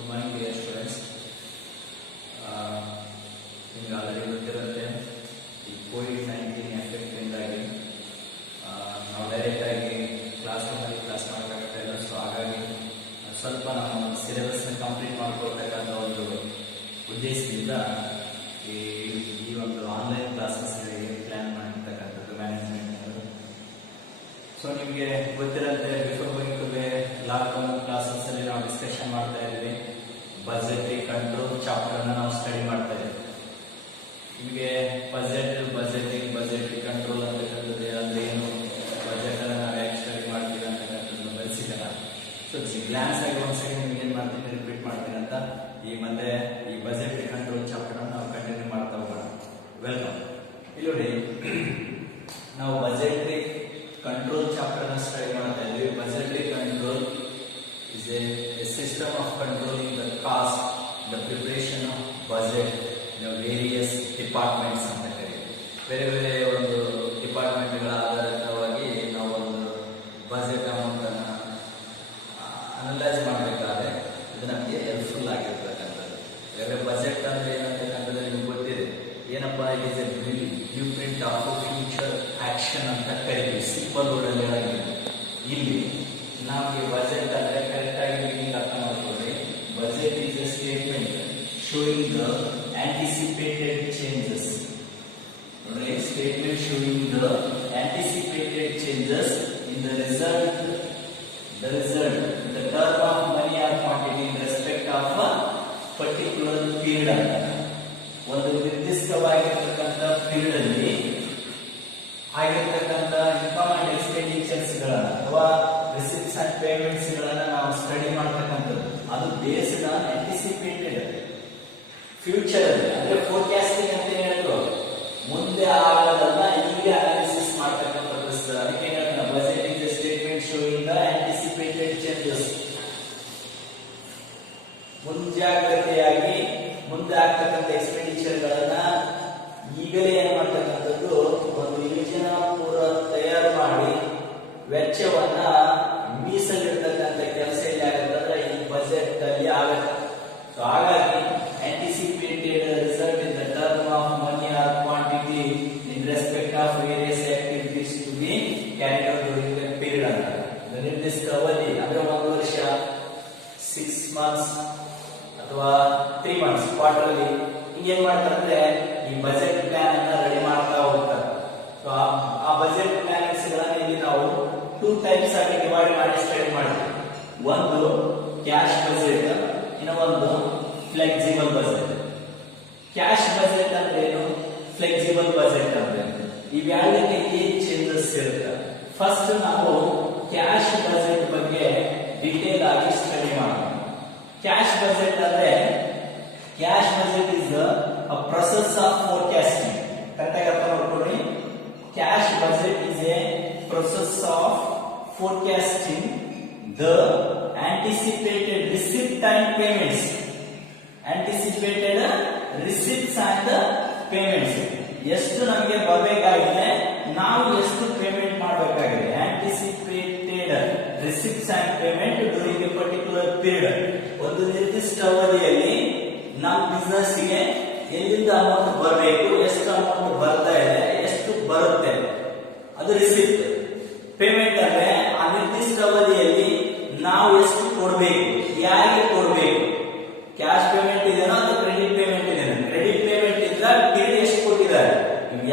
Good morning, dear students. ನಿಮಗೆ already ಗೊತ್ತಿರುತ್ತೆ ಈ ಕೋವಿಡ್-19 ಎಫೆಕ್ಟ್ ಇಂದಾಗಿ ನಾವು ಡೈರೆಕ್ಟ್ ಆಗಿ ಕ್ಲಾಸ್ ಮಾಡಬೇಕಾಗ್ತಾ ಇಲ್ಲ. ಸೊ ಹಾಗಾಗಿ ಸ್ವಲ್ಪ ನಾವು ಸಿಲೆಬಸ್ನ ಕಂಪ್ಲೀಟ್ ಮಾಡ್ಕೊಳ್ತಕ್ಕಂಥ ಒಂದು ಉದ್ದೇಶದಿಂದ ಈ ಒಂದು ಆನ್ಲೈನ್ ಕ್ಲಾಸಸ್ ಪ್ಲಾನ್ ಮಾಡಿರ್ತಕ್ಕಂಥದ್ದು ಮ್ಯಾನೇಜ್ಮೆಂಟ್. ಸೊ ನಿಮಗೆ ಗೊತ್ತಿರಂತೆ before going to the lockdown classes ಅಲ್ಲಿ ನಾವು ಡಿಸ್ಕಷನ್ ಮಾಡ್ತಾ ಇದ್ವಿ. ಬಜೆಟ್ ಕಂಟ್ರೋಲ್ ಚಾಪ್ಟರ್ ಅನ್ನು ನಾವು ಸ್ಟಡಿ ಮಾಡ್ತಾ ಇದ್ವಿ. ನಿಮಗೆ ಬಜೆಟ್ ಕಂಟ್ರೋಲ್ ಅಂತಕ್ಕಂಥದ್ದು ಅಂದ್ರೆ ಏನು, ಬಜೆಟ್ ಅನ್ನು ನಾವು ಯಾಕೆ ಸ್ಟಡಿ ಮಾಡ್ತೀವಿ ಅಂತಕ್ಕಂಥದ್ದು ಬರೆಸಿದ್ದಲ್ಲ. ಸೊ ಗ್ಲಾನ್ಸ್ ಆಗಿ ಒಂದ್ ಸೆಕೆಂಡ್ ನಿಮ್ಗೆ ಏನ್ ಮಾಡ್ತೀನಿ ರಿಪೀಟ್ ಮಾಡ್ತೀನಿ ಅಂತ ಈ ಬಜೆಟ್ ಕಂಟ್ರೋಲ್ ಚಾಪ್ಟರ್ ಅನ್ನು ನಾವು ಕಂಟಿನ್ಯೂ ಮಾಡ್ತಾ ಹೋಗೋಣ. ವೆಲ್ಕಮ್. ಇಲ್ಲಿ ನೋಡಿ, ನಾವು ಬಜೆಟ್ ಕಂಟ್ರೋಲ್ ಚಾಪ್ಟರ್ ಅನ್ನು ಸ್ಟಡಿ ಮಾಡ್ತಾ ಇದ್ವಿ. Budgetary control is a system of controlling the cost, the preparation of budget in various departments ಅಂತ ಕರೀತೀವಿ. ಬೇರೆ ಒಂದು ಡಿಪಾರ್ಟ್ಮೆಂಟ್ಗಳ ಆಧಾರಿತವಾಗಿ ನಾವು ಒಂದು ಬಜೆಟ್ ಅಮೌಂಟ್ ಅನ್ನ ಅನಲೈಸ್ ಮಾಡಬೇಕಾದ್ರೆ ಇದು ನಮಗೆ ಹೆಲ್ಪ್ಫುಲ್ ಆಗಿರ್ತಕ್ಕಂಥದ್ದು. ಯಾಕಂದ್ರೆ ಬಜೆಟ್ ಅಂದ್ರೆ ಏನಂತಕ್ಕಂಥದ್ದು ನಿಮ್ಗೆ ಗೊತ್ತಿದೆ. ಏನಪ್ಪಾ, it is A blue print of future action ಅಂತ ಕರೀತೀವಿ. ಸಿಂಪಲ್ ವರ್ಡ್ ಅಲ್ಲಿ ಹೇಳಂಗಿಲ್ಲ. ಇಲ್ಲಿ ನಮಗೆ ಬಜೆಟ್ ಅಂದ್ರೆ ಕರೆಕ್ಟ್ ಆಗಿ ಮೀನಿಂಗ್ ಅರ್ಥ ಮಾಡ್ಕೊಳ್ಳಿ. Budget is a statement showing the anticipated changes. ನೋಡಿ, statement showing the anticipated changes in the result the term of money or quantity in respect of a particular period ಅಂತ. ಒಂದು ನಿರ್ದಿಷ್ಟವಾಗಿರತಕ್ಕಂಥ period ಅಲ್ಲಿ ಆಗಿರ್ತಕ್ಕಂಥ income and expenditures ಗಳನ್ನ ಅಥವಾ receipts and payments ಗಳನ್ನ ನಾವು study ಮಾಡ್ತಕ್ಕಂಥದ್ದು. ಅದು ಬೇಸ್ಡ್ ಆನ್ ಆಂಟಿಸಿಪೇಟೆಡ್ ಫ್ಯೂಚರ್ ಅಲ್ಲಿ, ಅಂದ್ರೆ ಫೋರ್ಕಾಸ್ಟಿಂಗ್ ಅಂತ ಹೇಳಿದ್ರು. ಮುಂದೆ ಆಗೋದನ್ನ ಈಗ ಅನಾಲಿಸಿಸ್ ಮಾಡ್ತಕ್ಕಂಥದ್ದು. ಅದಕ್ಕೆ ಹೇಳ್ತಾರೆ budget is a statement showing the anticipated changes. ಮುಂಜಾಗ್ರತೆಯಾಗಿ ಮುಂದೆ ಆಗ್ತಕ್ಕಂಥ ಎಕ್ಸ್ಪೆಂಡಿಚರ್ ಗಳನ್ನ ಈಗಲೇ ಏನ್ ಮಾಡ್ತಕ್ಕಂಥದ್ದು, ಒಂದು ಯೋಜನಾ ಪೂರ್ವ ತಯಾರು ಮಾಡಿ ವೆಚ್ಚವನ್ನ ಮೀಸಲಿರ್ತಕ್ಕಂಥ ಕೆಲಸ ಇಲ್ಲಿ ಆಗುತ್ತೆ ಈ ಬಜೆಟ್ ಅಲ್ಲಿ ಆಗುತ್ತೆ. ಸೊ ಹಾಗಾಗಿ anticipated result in the term of money or quantity in respect of various activities to be carried out during the period ಅಂತ. ನಿರ್ದಿಷ್ಟ ಅವಧಿ ಅಂದ್ರೆ 1 ವರ್ಷ, 6 ಮಂತ್ಸ್ ಅಥವಾ 3 ಮಂತ್ಸ್, ಕ್ವಾರ್ಟರ್ಲಿ ಹಿಂಗೇನ್ ಮಾಡ್ತಾರೆ, ಈ ಬಜೆಟ್ ಪ್ಲಾನ್ ಅನ್ನ ರೆಡಿ ಮಾಡ್ತಾ ಹೋಗ್ತಾರೆ. ಸೊ ಆ ಬಜೆಟ್ ಪ್ಲಾನ್ಸ್ ಗಳನ್ನ ಇಲ್ಲಿ ನಾವು 2 ಟೈಪ್ಸ್ ಆಗಿ ಡಿವೈಡ್ ಮಾಡಿ ಸ್ಟಡಿ ಮಾಡ್ತೀವಿ. ಒಂದು ಕ್ಯಾಶ್ ಬಜೆಟ್, ಇನ್ನೊಂದು ಫ್ಲೆಕ್ಸಿಬಲ್ ಬಜೆಟ್. ಕ್ಯಾಶ್ ಬಜೆಟ್ ಅಂದ್ರೆ ಏನು, ಫ್ಲೆಕ್ಸಿಬಲ್ ಬಜೆಟ್ ಅಂದ್ರೆ ಇವೆರಡಕ್ಕೆ ಏನ್ ಚೇಂಜಸ್ ಇರುತ್ತೆ. ಫಸ್ಟ್ ನಾವು ಕ್ಯಾಶ್ ಬಜೆಟ್ ಬಗ್ಗೆ ಡಿಟೇಲ್ ಆಗಿ ಸ್ಟಡಿ ಮಾಡೋಣ. ಕ್ಯಾಶ್ ಬಜೆಟ್ ಅಂದ್ರೆ cash budget is a process of forecasting. ಕರೆಕ್ಟಾಗಿ ಅರ್ಥ ಮಾಡ್ಕೊಳ್ಳಿ. Cash budget is A process of forecasting the anticipated receipt and payments. Anticipated receipts and payments. ಎಷ್ಟು ನಮಗೆ ಬರಬೇಕಾಗಿದೆ, ನಾವು ಎಷ್ಟು ಪೇಮೆಂಟ್ ಮಾಡಬೇಕಾಗಿದೆ. Anticipated receipts and payment during A particular period. ಒಂದು ನಿರ್ದಿಷ್ಟ ಅವಧಿಯಲ್ಲಿ ನಮ್ಮ ಬಿಸ್ನೆಸ್ ಗೆ ಎಲ್ಲಿಂದ ಅಮೌಂಟ್ ಬರಬೇಕು, ಎಷ್ಟು ಅಮೌಂಟ್ ಬರ್ತಾ ಇದೆ, ಎಷ್ಟು ಬರುತ್ತೆ, ಅದು ರಿಸಿಪ್ಟ್. ಪೇಮೆಂಟ್ ಅಂದ್ರೆ ಆ ನಿರ್ದಿಷ್ಟ ಅವಧಿಯಲ್ಲಿ ನಾವು ಎಷ್ಟು ಕೊಡಬೇಕು, ಯಾರಿಗೆ ಕೊಡಬೇಕು. ಕ್ಯಾಶ್ ಪೇಮೆಂಟ್ ಇದೆನೋ ಅಥವಾ ಕ್ರೆಡಿಟ್ ಪೇಮೆಂಟ್ ಇದೆನೋ. ಕ್ರೆಡಿಟ್ ಪೇಮೆಂಟ್ ಇದ್ರೆ ಪೀರಿಯಡ್ ಎಷ್ಟು ಕೊಟ್ಟಿದ್ದಾರೆ,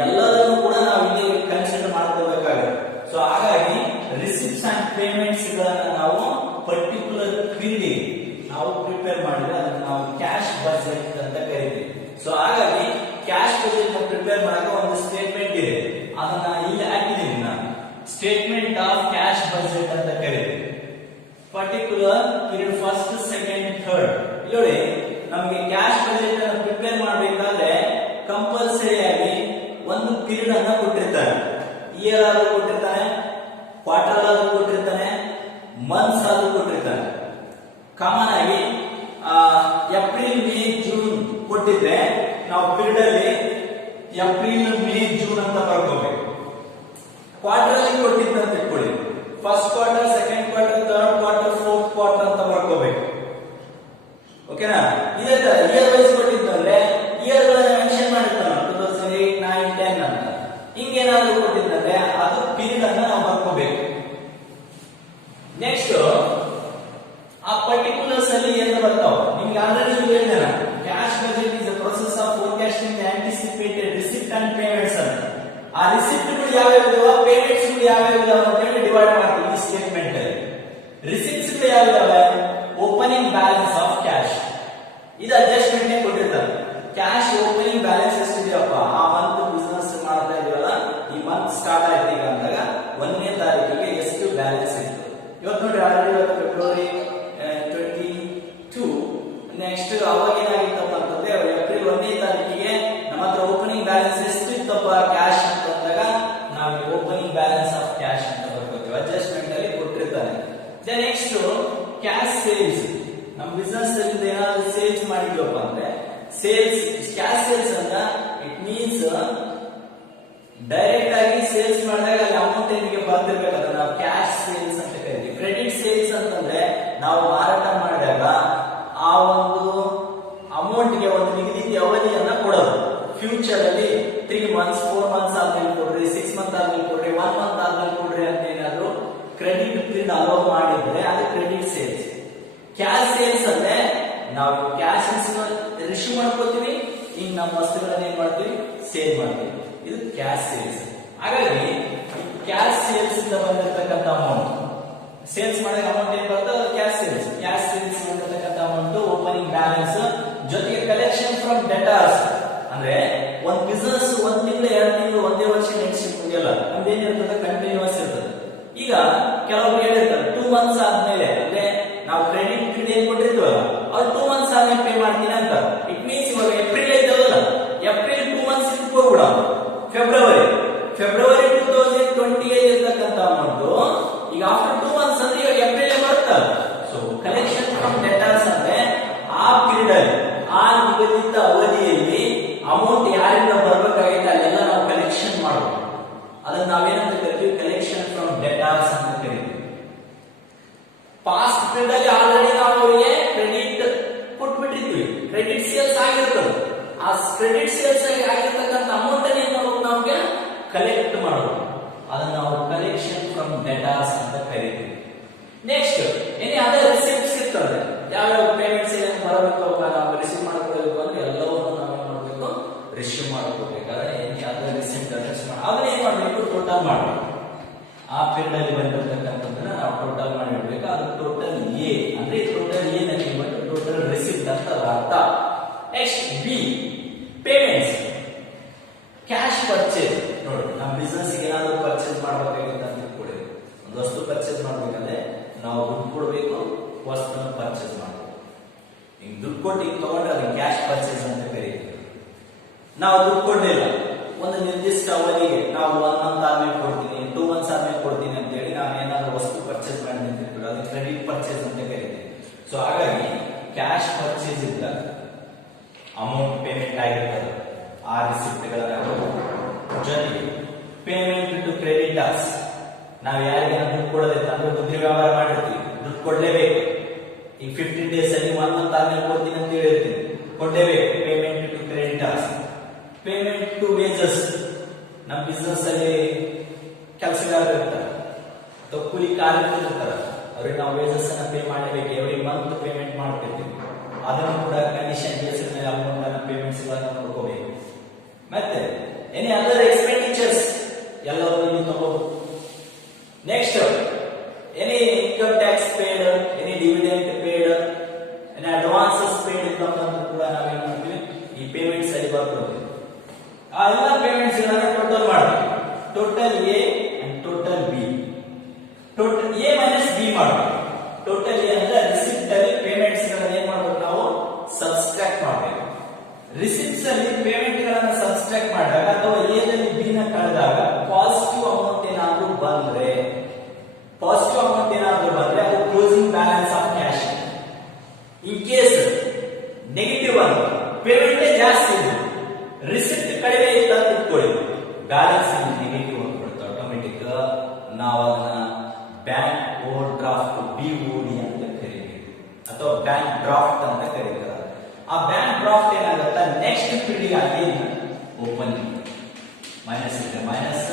ಎಲ್ಲದನ್ನು ಕೂಡ ನಾವು ಇಲ್ಲಿ ಕನ್ಸಿಡರ್ ಮಾಡ್ಕೋಬೇಕಾಗುತ್ತೆ. ಸೊ ಹಾಗಾಗಿ ರಿಸಿಪ್ಟ್ಸ್ ಅಂಡ್ ಪೇಮೆಂಟ್ಸ್ ಗಳನ್ನ ನಾವು ಪರ್ಟಿಕ್ಯುಲರ್ ಪೀರಿಯಡ್ ನಾವು ಪ್ರಿಪೇರ್ ಮಾಡಿದ್ರೆ ಅದನ್ನ ನಾವು ಕ್ಯಾಶ್ ಬಜೆಟ್ ಅಂತ ಕರಿತೀವಿ. ಸೊ ಹಾಗಾಗಿ ಕ್ಯಾಶ್ ಬಜೆಟ್ ಪ್ರಿಪೇರ್ ಮಾಡಕ್ಕೆ ಒಂದು ಸ್ಟೇಟ್ಮೆಂಟ್ ಇದೆ, ಅದನ್ನ ಇಲ್ಲಿ ಹಾಕಿದೀನಿ ನಾನು. ಸ್ಟೇಟ್ಮೆಂಟ್ ಆಫ್ ಕ್ಯಾಶ್ ಬಜೆಟ್ ಅಂತ ಕರಿತೀವಿ. Particular period first, second, third. ನೋಡಿ, ನಮಗೆ ಕ್ಯಾಶ್ ಬಜೆಟ್ ಅನ್ನು ಪ್ರಿಪೇರ್ ಮಾಡಬೇಕಾದ್ರೆ ಕಂಪಲ್ಸರಿ ಆಗಿ ಒಂದು ಪೀರಿಯಡ್ ಅನ್ನ ಕೊಟ್ಟಿರ್ತಾರೆ. ಇಯರ್ ಆದ್ರೂ ಕೊಟ್ಟಿರ್ತಾನೆ, ಕ್ವಾರ್ಟರ್ ಆದ್ರೂ ಕೊಟ್ಟಿರ್ತಾನೆ, ಮಂತ್ಸ್ ಆದ್ರೂ ಕೊಟ್ಟಿರ್ತಾನೆ. ಕಾಮನ್ ಆಗಿ ಏಪ್ರಿಲ್, ಮೇ, ಜೂನ್ ಕೊಟ್ಟಿದ್ರೆ ನಾವು ಪೀರಿಯಡ್ ಅಲ್ಲಿ ಏಪ್ರಿಲ್, ಮೇ, ಜೂನ್ ಅಂತ ಬರ್ಕೋಬೇಕು. ಕ್ವಾರ್ಟರ್ ಅಲ್ಲಿ ಕೊಟ್ಟಿದ್ದಂತ ಇಟ್ಕೊಳ್ಳಿ, first quarter, second quarter, third quarter, fourth quarter ಅಂತ ಬರ್ಕೋಬೇಕು. ಅಂಡ್ ಪೇಮೆಂಟ್ಸ್ ಅಂತ. ಆ ರಿಸಿಪ್ಟ್ ಗಳು ಯಾವ್ಯಾವ ಇದಾವ, ಪೇಮೆಂಟ್ಸ್ ಗಳು ಯಾವ್ಯಾವ ಇದಾವ ಅಂತ ಹೇಳಿ ಡಿವೈಡ್ ಮಾಡ್ತೀವಿ ಈ ಸ್ಟೇಟ್ಮೆಂಟ್ ಅಲ್ಲಿ. ರಿಸಿಪ್ಟ್ಸ್ ಗಳು ಯಾವ್ಯಾವ, ಓಪನಿಂಗ್ ಬ್ಯಾಲೆನ್ಸ್ ಆಫ್ ಕ್ಯಾಶ್, ಇದು ಅಡ್ಜಸ್ಟ್ಮೆಂಟ್ ನೇ ಕೊಟ್ಟಿರ್ತಾರೆ. ಕ್ಯಾಶ್ ಓಪನಿಂಗ್ ಬ್ಯಾಲೆನ್ಸ್ ಎಷ್ಟಿದೆಯಪ್ಪ, ಆ ಮಂತ್ ಬಿಸ್ನೆಸ್ ಮಾಡ್ತಾ ಇದೀವಲ್ಲ, ಈ ಮಂತ್ ಸ್ಟಾರ್ಟ್ ಆಯ್ತು ಈಗ ಅಂದಾಗ 1ನೇ ತಾರೀಕಿಗೆ ಎಷ್ಟು ಬ್ಯಾಲೆನ್ಸ್ ಇತ್ತು. ಇವತ್ತು ನೋಡಿ ಆಲ್ರೆಡಿ ಫೆಬ್ರವರಿ 22. ನೆಕ್ಸ್ಟ್ ಅವಾಗ ಏನಾಗಿತ್ತಪ್ಪ ಅಂತಂದ್ರೆ ಏಪ್ರಿಲ್ 1ನೇ ತಾರೀಕಿಗೆ ನಮ್ಮ ಹತ್ರ ಓಪನಿಂಗ್ ಬ್ಯಾಲೆನ್ಸ್ ಎಷ್ಟು ಇತ್ತಪ್ಪ ಕ್ಯಾಶ್ ಅಂತ ಅಂದಾಗ ನಾವು ಓಪನಿಂಗ್ ಬ್ಯಾಲೆನ್ಸ್ ಆಫ್ ಕ್ಯಾಶ್ ಅಂತ ಬರ್ಕೋತೀವಿ, ಅಡ್ಜಸ್ಟ್ಮೆಂಟ್ ಅಲ್ಲಿ ಕೊಟ್ಟಿರ್ತಾನೆ. ನೆಕ್ಸ್ಟ್ ಕ್ಯಾಶ್ ಸೇಲ್ಸ್, ನಮ್ಮ ಬಿಸ್ನೆಸ್ ಅಲ್ಲಿ ಏನಾದ್ರು ಸೇಲ್ಸ್ ಮಾಡಿದ್ವಪ್ಪ ಅಂದ್ರೆ ಸೇಲ್ಸ್, ಕ್ಯಾಶ್ ಸೇಲ್ಸ್ ಅಂತ ಇಟ್ ಮೀನ್ಸ್ ಡೈರೆಕ್ಟ್ ಆಗಿ ಸೇಲ್ಸ್ ಮಾಡಿದಾಗ ಅಲ್ಲಿ ಅಮೌಂಟ್ ಏನಿಗೆ ಬರ್ತಿರ್ಬೇಕಂದ್ರೆ ನಾವು ಕ್ಯಾಶ್ ಸೇಲ್ಸ್ ಅಂತ ಕರಿತೀವಿ. ಕ್ರೆಡಿಟ್ ಸೇಲ್ಸ್ ಅಂತಂದ್ರೆ ನಾವು ಮಾರಾಟ ಮಾಡಿದಾಗ ಆ ಒಂದು ಅಮೌಂಟ್ ಗೆ ಒಂದು ನಿಗದಿತ ಅವಧಿಯನ್ನ ಕೊಡೋದು. ಫ್ಯೂಚರ್ ಅಲ್ಲಿ 3 months 4 months ಆದ್ಮೇಲೆ ಕೊಡ್ರಿ, 6 months ಆದ್ಮೇಲೆ ಕೊಡ್ರಿ, 1 month ಆದ್ಮೇಲೆ ಕೊಡ್ರಿ ಅಂತ ಏನಾದ್ರು ಕ್ರೆಡಿಟ್ ಪೀರಿಯಡ್ ಅಲೋ ಮಾಡಿದ್ರೆ ಅದು ಕ್ರೆಡಿಟ್ ಸೇಲ್ಸ್. ಕ್ಯಾಶ್ ಸೇಲ್ಸ್ ಅಂದ್ರೆ ನಾವು ಕ್ಯಾಶ್ ರಿಸೀವ್ ಮಾಡ್ಕೋತೀವಿ, ಈಗ ನಮ್ಮ ವಸ್ತುಗಳನ್ನ ಏನ್ ಮಾಡ್ತೀವಿ, ಸೇಲ್ ಮಾಡ್ತೀವಿ, ಇದು ಕ್ಯಾಶ್ ಸೇಲ್ಸ್. ಹಾಗಾಗಿ ಕ್ಯಾಶ್ ಸೇಲ್ಸ್ ಇಂದ ಬಂದಿರತಕ್ಕಂತ ಅಮೌಂಟ್, ಸೇಲ್ಸ್ ಮಾಡಿದ ಅಮೌಂಟ್ ಏನ್ ಬರ್ತದೆ ಕ್ಯಾಶ್ ಸೇಲ್ಸ್. ಕ್ಯಾಶ್ ಸೇಲ್ಸ್ ಬಂದಿರತಕ್ಕಂತ ಅಮೌಂಟ್ ಓಪನಿಂಗ್ ಬ್ಯಾಲೆನ್ಸ್ ಜೊತೆಗೆ ಕಲೆಕ್ಷನ್ ಫ್ರಮ್ ಡೆಟಾರ್ಸ್. ಅಂದ್ರೆ ಒಂದ್ ಬಿಸ್ನೆಸ್ 1 ತಿಂಗಳು 2 ತಿಂಗಳು 1 ವರ್ಷ ನೆಟ್ಸಿಕ್ ಮುಗಿಯಲ್ಲ, ನಮ್ದೇನಿರ್ತದೆ ಕಂಟಿನ್ಯೂಸ್ ಇರ್ತದೆ. ಈಗ ಕೆಲವರು ಹೇಳಿರ್ತಾರೆ 2 months ಆದ್ಮೇಲೆ, ಅಂದ್ರೆ ನಾವು ಕ್ರೆಡಿಟ್ ಪೀರಿಯಡ್ ಏನ್ ಕೊಟ್ಟಿರ್ತೀವಲ್ಲ ಅವ್ರು 2 months ಆದ್ಮೇಲೆ ಪೇ ಮಾಡ್ತೀನಿ ಅಂತ. ಇಟ್ ಮೀನ್ಸ್ ಇವಾಗ ಏಪ್ರಿಲ್ ಐತಲ್ಲ, ಏಪ್ರಿಲ್ 2 months ಇಟ್ಕೋಬಿಡ, ಫೆಬ್ರವರಿ 2020 ಇರ್ತಕ್ಕಂಥ ಅಮೌಂಟ್ ಈಗ ಆಫ್ಟರ್ 2 months ಅಂದ್ರೆ ಇವಾಗ ಏಪ್ರಿಲ್ ಬರುತ್ತಲ್ಲ. ಸೊ ಕಲೆಕ್ಷನ್ ಫ್ರಮ್ ಡೆಟಾರ್ಸ್ ಅಂದ್ರೆ ಆ ಪೀರಿಯಡ್ ಅಲ್ಲಿ, ಆ ನಿಗದಿತ ಅವಧಿಯಲ್ಲಿ ಅಮೌಂಟ್ ಯಾರಿಂದ ಬರ್ಬೇಕಾಗಿತ್ತು ಅಲ್ಲೆಲ್ಲ ನಾವು ಕಲೆಕ್ಷನ್ ಮಾಡಬೇಕು. ಅದನ್ನ ನಾವೇನಂತ ಕರಿತೀವಿ, ಕಲೆಕ್ಷನ್ ಫ್ರಮ್ ಡೆಟಾರ್ಸ್ ಅಂತ ಕರಿತೀವಿ. ಪಾಸ್ಟ್ ಪೀರಿಯಡ್ ಅಲ್ಲಿ ಆಲ್ರೆಡಿ ನಾವು ಅವರಿಗೆ ಕ್ರೆಡಿಟ್ ಕೊಟ್ಬಿಟ್ಟಿದ್ವಿ, ಕ್ರೆಡಿಟ್ ಸೇಲ್ಸ್ ಆಗಿರ್ತದೆ. ಆ ಕ್ರೆಡಿಟ್ ಸೇಲ್ಸ್ ಆಗಿರ್ತಕ್ಕಂಥ ಅಮೌಂಟ್ ಅನ್ನು ಏನ್ ಮಾಡಬೇಕು, ನಮ್ಗೆ ಕಲೆಕ್ಟ್ ಮಾಡಬೇಕು. ಅದನ್ನ ನಾವು ಕಲೆಕ್ಷನ್ ಫ್ರಮ್ ಡೆಟಾರ್ಸ್ ಅಂತ ಕರಿತೀವಿ. ನೆಕ್ಸ್ಟ್ ಎನಿ ಅದರ್ ರಿಸಿಪ್ಟ್ಸ್ ಇರ್ತದೆ, ಯಾವ್ಯಾವ ಪೇಮೆಂಟ್ಸ್ ಏನೇನು ಬರಬೇಕು ನಾವು ರಿಸೀವ್ ಮಾಡ್ಕೊಳ್ಬೇಕು ಅಂದ್ರೆ ಎಲ್ಲವನ್ನು ನಾವು ಏನ್ ಮಾಡಬೇಕು, ರಿಸೀವ್ ಮಾಡ್ಕೋಬೇಕಾದ್ರೆ ಎನಿ ಅದರ್ ರಿಸಿಪ್ಟ್ ಅಡ್ಜಸ್ಟ್ ಮಾಡಿ ಅದನ್ನ ಏನ್ ಮಾಡಬೇಕು, ಟೋಟಲ್ ಮಾಡಬೇಕು. ಆ ಪೀರಿಯಡ್ ಅಲ್ಲಿ ಬಂದಿರತಕ್ಕಂಥದ್ದನ್ನ ನಾವು ಟೋಟಲ್ ಮಾಡಿಡ್ಬೇಕು. ಅದು ಟೋಟಲ್ ಎ ಅಂದ್ರೆ ಟೋಟಲ್ ಎ ನಲ್ಲಿ ಟೋಟಲ್ ರಿಸಿಪ್ಟ್ ಅಂತ ಅರ್ಥ. Next B payments, cash purchase. ನೋಡಿ ನಮ್ಮ ಬಿಸ್ನೆಸ್ ಏನಾದ್ರು ಪರ್ಚೇಸ್ ಮಾಡಬೇಕಾಗಿತ್ತು ಅಂತ ತಿಳ್ಕೊಳ್ಳಿ, ಒಂದು ವಸ್ತು ಪರ್ಚೇಸ್ ಮಾಡ್ಬೇಕಂದ್ರೆ ನಾವು ದುಡ್ಡು ಕೊಡಬೇಕು, ವಸ್ತುನ ಪರ್ಚೇಸ್ ಮಾಡಬೇಕು. ಈಗ ದುಡ್ಡು ಕೊಟ್ಟು ಈಗ ತಗೊಂಡ್ರೆ ಅದನ್ನ ಕ್ಯಾಶ್ ಪರ್ಚೇಸ್ ಅಂತ ಕರೀತೀವಿ. ನಾವು ದುಡ್ಡು ಕೊಡ್ಲಿಲ್ಲ, ಒಂದು ನಿರ್ದಿಷ್ಟ ಅವಧಿಗೆ ನಾವು 1 month ಆದ್ಮೇಲೆ ಕೊಡ್ತೀನಿ, 2 months ಆದ್ಮೇಲೆ ಕೊಡ್ತೀನಿ ಅಂತ ಹೇಳಿ ನಾವು ಏನಾದ್ರು ವಸ್ತು ಪರ್ಚೇಸ್ ಮಾಡಿ ನಿಂತಿರ್ತೀವಿ, ಅದು ಕ್ರೆಡಿಟ್ ಪರ್ಚೇಸ್ ಅಂತ ಕರೀತೀವಿ. ಸೊ ಹಾಗಾಗಿ ಕ್ಯಾಶ್ ಪರ್ಚೇಸ್ ಇದ್ದಾಗ ಅಮೌಂಟ್ ಪೇಮೆಂಟ್ ಆಗಿರ್ತದೆ, ಆ ರಿಸಿಪ್ಟ್ ಗಳನ್ನ ಜೊತೆಗೆ ಪೇಮೆಂಟ್ ಟು ಕ್ರೆಡಿಟರ್ಸ್, ನಾವು ಯಾರಿಗೆ ದುಡ್ಡು ಕೊಡೋದೈತೆ ಅಂದ್ರೆ ಮುದ್ರಿ ವ್ಯವಹಾರ ಮಾಡಿರ್ತೀವಿ, ದುಡ್ಡು ಕೊಡ್ಲೇಬೇಕು. ಈಗ 15 days ಅಲ್ಲಿ 1 month ಆದ್ಮೇಲೆ ಕೊಡ್ತೀನಿ ಅಂತ ಹೇಳಿರ್ತೀನಿ, ಕೊಡ್ಲೇಬೇಕು. Payment to creditors. Payment to wages, ನಮ್ಮ ಬಿಸ್ನೆಸ್ ಅಲ್ಲಿ ಕೆಲಸಗಾರರು ಇರ್ತಾರೆ ಅಥವಾ ಕೂಲಿ ಕಾರ್ಮಿಕರು ಇರ್ತಾರೆ, ಅವ್ರಿಗೆ ನಾವು ವೇಜಸ್ ಅನ್ನ ಪೇ ಮಾಡಲೇಬೇಕು. ಎವ್ರಿ ಮಂತ್ ಪೇಮೆಂಟ್ ಮಾಡ್ತಿರ್ತೀವಿ, ಅದನ್ನು ಕೂಡ ಕಂಡೀಷನ್ ಬೇಸಿಸ್ ಮೇಲೆ ಅಮೌಂಟ್ ಅನ್ನ ಪೇಮೆಂಟ್ಸ್ ಗಳನ್ನ ನೋಡ್ಕೋಬೇಕು. ಮತ್ತೆ ಎನಿ ಅದರ್ ಎಕ್ಸ್ಪೆಂಡಿಚರ್ಸ್ ಎಲ್ಲವೂ ಇಲ್ಲಿ ತಗೋಬಹುದು. Next any income tax paid, any dividend paid, any advances paid ಇದ್ದವಂತೂ ಕೂಡ ನಾವೇನ್ ಮಾಡ್ತೀವಿ, ಈ ಪೇಮೆಂಟ್ಸ್ ಅಲ್ಲಿ ಬರ್ಕೊಳ್ತೀವಿ. ಆ ಎಲ್ಲ ಪೇಮೆಂಟ್ಸ್ ಗಳನ್ನ ಟೋಟಲ್ ಮಾಡ್ತೀವಿ. Total A and total B. Total A minus B ಮಾಡಬೇಕು. ಟೋಟಲ್ ಎ ಅಂದ್ರೆ ರಿಸಿಪ್ಟ್ ಅಲ್ಲಿ ಪೇಮೆಂಟ್ಸ್ ಗಳನ್ನ ಏನ್ ಮಾಡ್ಬೇಕು, ನಾವು ಸಬ್ಸ್ಟ್ರಾಕ್ಟ್ ಮಾಡಬೇಕು. ರಿಸಿಪ್ಟ್ಸ್ ಅಲ್ಲಿ ಪೇಮೆಂಟ್ ಗಳನ್ನ ಸಬ್ಸ್ಟ್ರಾಕ್ಟ್ ಮಾಡಿದಾಗ ಅಥವಾ ಎ ದಲ್ಲಿ ಬಿ ನ ಕಳೆದಾಗ ಪಾಸಿಟಿವ್ ಅಮೌಂಟ್ ಏನಾದ್ರೂ ಬಂದ್ರೆ ಅದು closing balance of cash. In case negative ಬಂದ್ರೆ ಪೇಮೆಂಟ್ ಜಾಸ್ತಿ ಇದೆ, ರಿಸಿಪ್ಟ್ ಕಡಿಮೆ ಇತ್ತು ಅಂತ ಇಟ್ಕೊಳ್ಳಿ, ಬ್ಯಾಲೆನ್ಸ್ ನೆಗೆಟಿವ್ ಅಂತ ಬರುತ್ತೆ ಆಟೋಮೆಟಿಕ್. ನಾವು ಅದನ್ನ ಬ್ಯಾಂಕ್ ಓವರ್ ಡ್ರಾಫ್ಟ್ BOD ಅಂತ ಕರೀತೀವಿ ಅಥವಾ ಬ್ಯಾಂಕ್ ಡ್ರಾಫ್ಟ್ ಅಂತ ಕರೀತಾರೆ. ಆ ಬ್ಯಾಂಕ್ ಡ್ರಾಫ್ಟ್ ಏನಾಗುತ್ತೆ, ನೆಕ್ಸ್ಟ್ ಪೀರಿಯಡ್ ಆಗಿ ಓಪನಿಂಗ್ ಮೈನಸ್ ಇದೆ, ಮೈನಸ್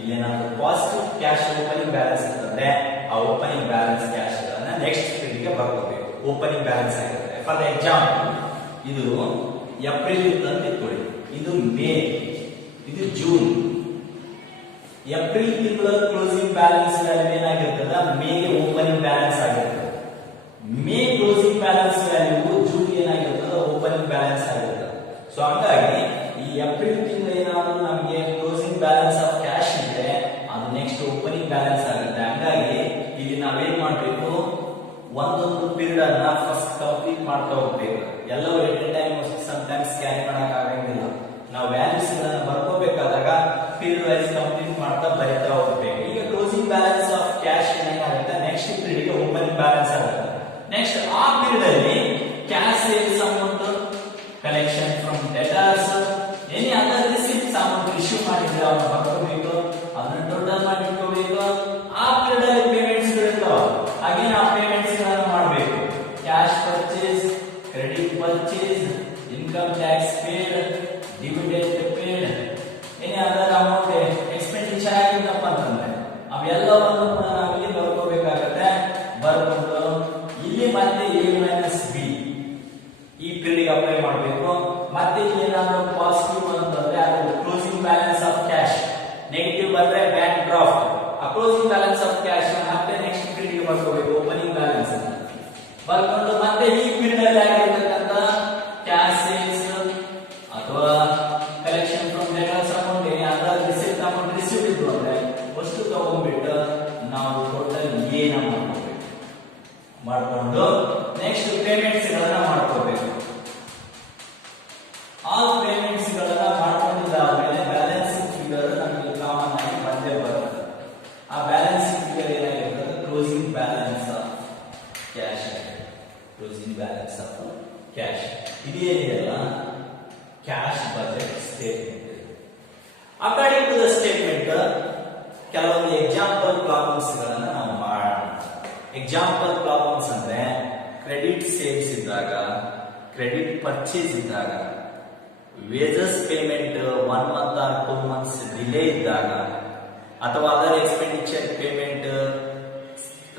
ಇಲ್ಲೇನಾದ್ರೂ ಪಾಸಿಟಿವ್ ಕ್ಯಾಶ್ ಓಪನಿಂಗ್ ಬ್ಯಾಲೆನ್ಸ್ ಅಂತಂದ್ರೆ ಆ ಓಪನಿಂಗ್ ಬ್ಯಾಲೆನ್ಸ್ ಕ್ಯಾಶ್ ಗಳನ್ನ ನೆಕ್ಸ್ಟ್ ಪೀರಿಯಡ್ ಗೆ ಬರ್ಕೋಬೇಕು, ಓಪನಿಂಗ್ ಬ್ಯಾಲೆನ್ಸ್ ಆಗುತ್ತೆ. ಫಾರ್ ಎಕ್ಸಾಂಪಲ್ ಇದು ಏಪ್ರಿಲ್ ಇತ್ತು ಅಂತ ಇಟ್ಕೊಳ್ಳಿ, ಇದು ಮೇ, ಇದು ಏಪ್ರಿಲ್ ತಿಂಗಳ ಕ್ಲೋಸಿಂಗ್ ಬ್ಯಾಲೆನ್ಸ್ ವ್ಯಾಲ್ಯೂ ಏನಾಗಿರ್ತದ ಮೇಗೆ ಓಪನಿಂಗ್ ಬ್ಯಾಲೆನ್ಸ್ ಆಗಿರ್ತದೆ. May closing balance value June ಏನಾಗಿರ್ತದ ಓಪನಿಂಗ್ ಬ್ಯಾಲೆನ್ಸ್ ಆಗಿರ್ತದೆ. ಸೊ ಹಂಗಾಗಿ ಈ ಏಪ್ರಿಲ್ ತಿಂಗಳ ಏನಾದ್ರು ನಮಗೆ ಕ್ಲೋಸಿಂಗ್ ಬ್ಯಾಲೆನ್ಸ್ ಆಫ್ ಕ್ಯಾಶ್ ಇದೆ ಅದು ನೆಕ್ಸ್ಟ್ ಓಪನಿಂಗ್ ಬ್ಯಾಲೆನ್ಸ್ ಆಗುತ್ತೆ. ಹಂಗಾಗಿ ಇಲ್ಲಿ ನಾವೇನ್ ಮಾಡ್ಬೇಕು, ಒಂದೊಂದು ಪೀರಿಯಡ್ ಅನ್ನ ಫಸ್ಟ್ ಕಂಪ್ಲೀಟ್ ಮಾಡ್ತಾ ಹೋಗ್ಬೇಕು. ಎಲ್ಲವೂ at a time sometimes carry ಮಾಡಕ್ ಆಗಂಗಿಲ್ಲ. ನಾವು ವ್ಯಾಲ್ಯೂಸ್ ಗಳನ್ನ ಬರ್ಕೋಬೇಕಾದಾಗ ಪೀರಿಯಡ್ ವೈಸ್ ಕಂಪ್ಲೀಟ್ ಮಾಡ್ತಾ ಬರಿತಾ ಹೋಗ್ಬೇಕು. ಈಗ ಕ್ಲೋಸಿಂಗ್ ಬ್ಯಾಲೆನ್ಸ್ ಆಫ್ ಕ್ಯಾಶ್ ಏನಾಗುತ್ತೆ ನೆಕ್ಸ್ಟ್ ಪೀರಿಯಡ್ ಗೆ ಓಪನಿಂಗ್ ಬ್ಯಾಲೆನ್ಸ್ ಆಗುತ್ತೆ. ನೆಕ್ಸ್ಟ್ ಆ ಪೀರಿಯಡ್ ಅಲ್ಲಿ cash sales amount, collection from debtors, any other receipts amount issue ಮಾಡಿದ್ರೆ ಅವ್ರು ಬರ್ಕೋಬೇಕು, ಅದನ್ನ ಟೋಟಲ್ ಮಾಡಿ ಇಟ್ಕೋಬೇಕು. ಆ ಪೀರಿಯಡ್ ಅಲ್ಲಿ ಪೇಮೆಂಟ್ಸ್ ಇರ್ತಾವ, ಹಾಗೆ ಆ ಪೇಮೆಂಟ್ಸ್ ಗಳನ್ನ ಮಾಡಬೇಕು. Cash purchase, credit purchase, income tax paid, dividend paid, any other amount expenditure ಆಗಿದ್ದಪ್ಪ ಅಂತಂದ್ರೆ ಅವೆಲ್ಲವನ್ನು ಕೂಡ ನಾವು ಇಲ್ಲಿ ಬರ್ಕೋಬೇಕಾಗತ್ತೆ. ಬರ್ಕೊಂಡು ಇಲ್ಲಿ ಮತ್ತೆ ಎ ಮೈನಸ್ ಬಿ ಈ ಪೀರಿಯಡ್ ಅಪ್ಲೈ ಮಾಡಬೇಕು. ಮತ್ತೆ ಏನಾದ್ರು ಪಾಸಿಟಿವ್ ಅಂತಂದ್ರೆ ಅದು closing balance of cash, negative ಬಂದ್ರೆ ಬ್ಯಾಂಕ್ ಡ್ರಾಫ್ಟ್. ಆ ಕ್ಲೋಸಿಂಗ್ ಬ್ಯಾಲೆನ್ಸ್ ಆಫ್ ಕ್ಯಾಶ್ ಮತ್ತೆ ನೆಕ್ಸ್ಟ್ ಪೀರಿಯಡ್ ಗೆ ಬರ್ಕೋಬೇಕು, ಓಪನಿಂಗ್ ಬ್ಯಾಲೆನ್ಸ್ ಬರ್ಕೊಂಡು ಮತ್ತೆ ಈ ಪೀರಿಯಡ್ ಅಲ್ಲಿ ಆಗಿರ್ತಕ್ಕಂಥ ಕ್ಯಾಶ್ ಸೇಲ್ಸ್ ಅಥವಾ ಕಲೆಕ್ಷನ್ ಫ್ರಮ್ ಡೆಟಾರ್ಸ್ ಅಮೌಂಟ್, ಅದರ ರಿಸಿಪ್ಟ್ ಅಮೌಂಟ್ ರಿಸೀವ್ ಇದ್ದು ಅಂದ್ರೆ ವಸ್ತು ತಗೊಂಡ್ಬಿಟ್ಟು ನಾವು ಟೋಟಲ್ ಏನ ಮಾಡ್ಕೊಂಡು ನೆಕ್ಸ್ಟ್ ಪೇಮೆಂಟ್ಸ್ ಗಳನ್ನ ಮಾಡ್ಕೋಬೇಕು. ಆಲ್ ಪೇಮೆಂಟ್ಸ್ ಗಳನ್ನ ಮಾಡ್ಕೊಂಡಿದ್ದಾದ್ಮೇಲೆ ಬ್ಯಾಲೆನ್ಸಿಂಗ್ ಫಿಗರ್ ನಮಗೆ ಕಾಮನ್ ಆಗಿ ಬಂದೇ ಬರುತ್ತೆ. ಆ ಬ್ಯಾಲೆನ್ಸಿಂಗ್ ಫಿಗರ್ ಏನಾಗಿರ್ತದೆ closing balance of cash. Closing balance of cash ಇದೇನಿದೆಯಲ್ಲ cash budget statement. According to the statement ಕೆಲವೊಂದು ಎಕ್ಸಾಂಪಲ್ ಪ್ರಾಬ್ಲಮ್ಸ್ ಗಳನ್ನ ನಾವು ಮಾಡೋಣ. ಎಕ್ಸಾಂಪಲ್ ಪ್ರಾಬ್ಲಮ್ಸ್ ಅಂದ್ರೆ ಕ್ರೆಡಿಟ್ ಸೇಲ್ಸ್ ಇದ್ದಾಗ, ಕ್ರೆಡಿಟ್ ಪರ್ಚೇಸ್ ಇದ್ದಾಗ, wages payment 1 month or 2 months delay ಇದ್ದಾಗ, ಅಥವಾ other expenditure payment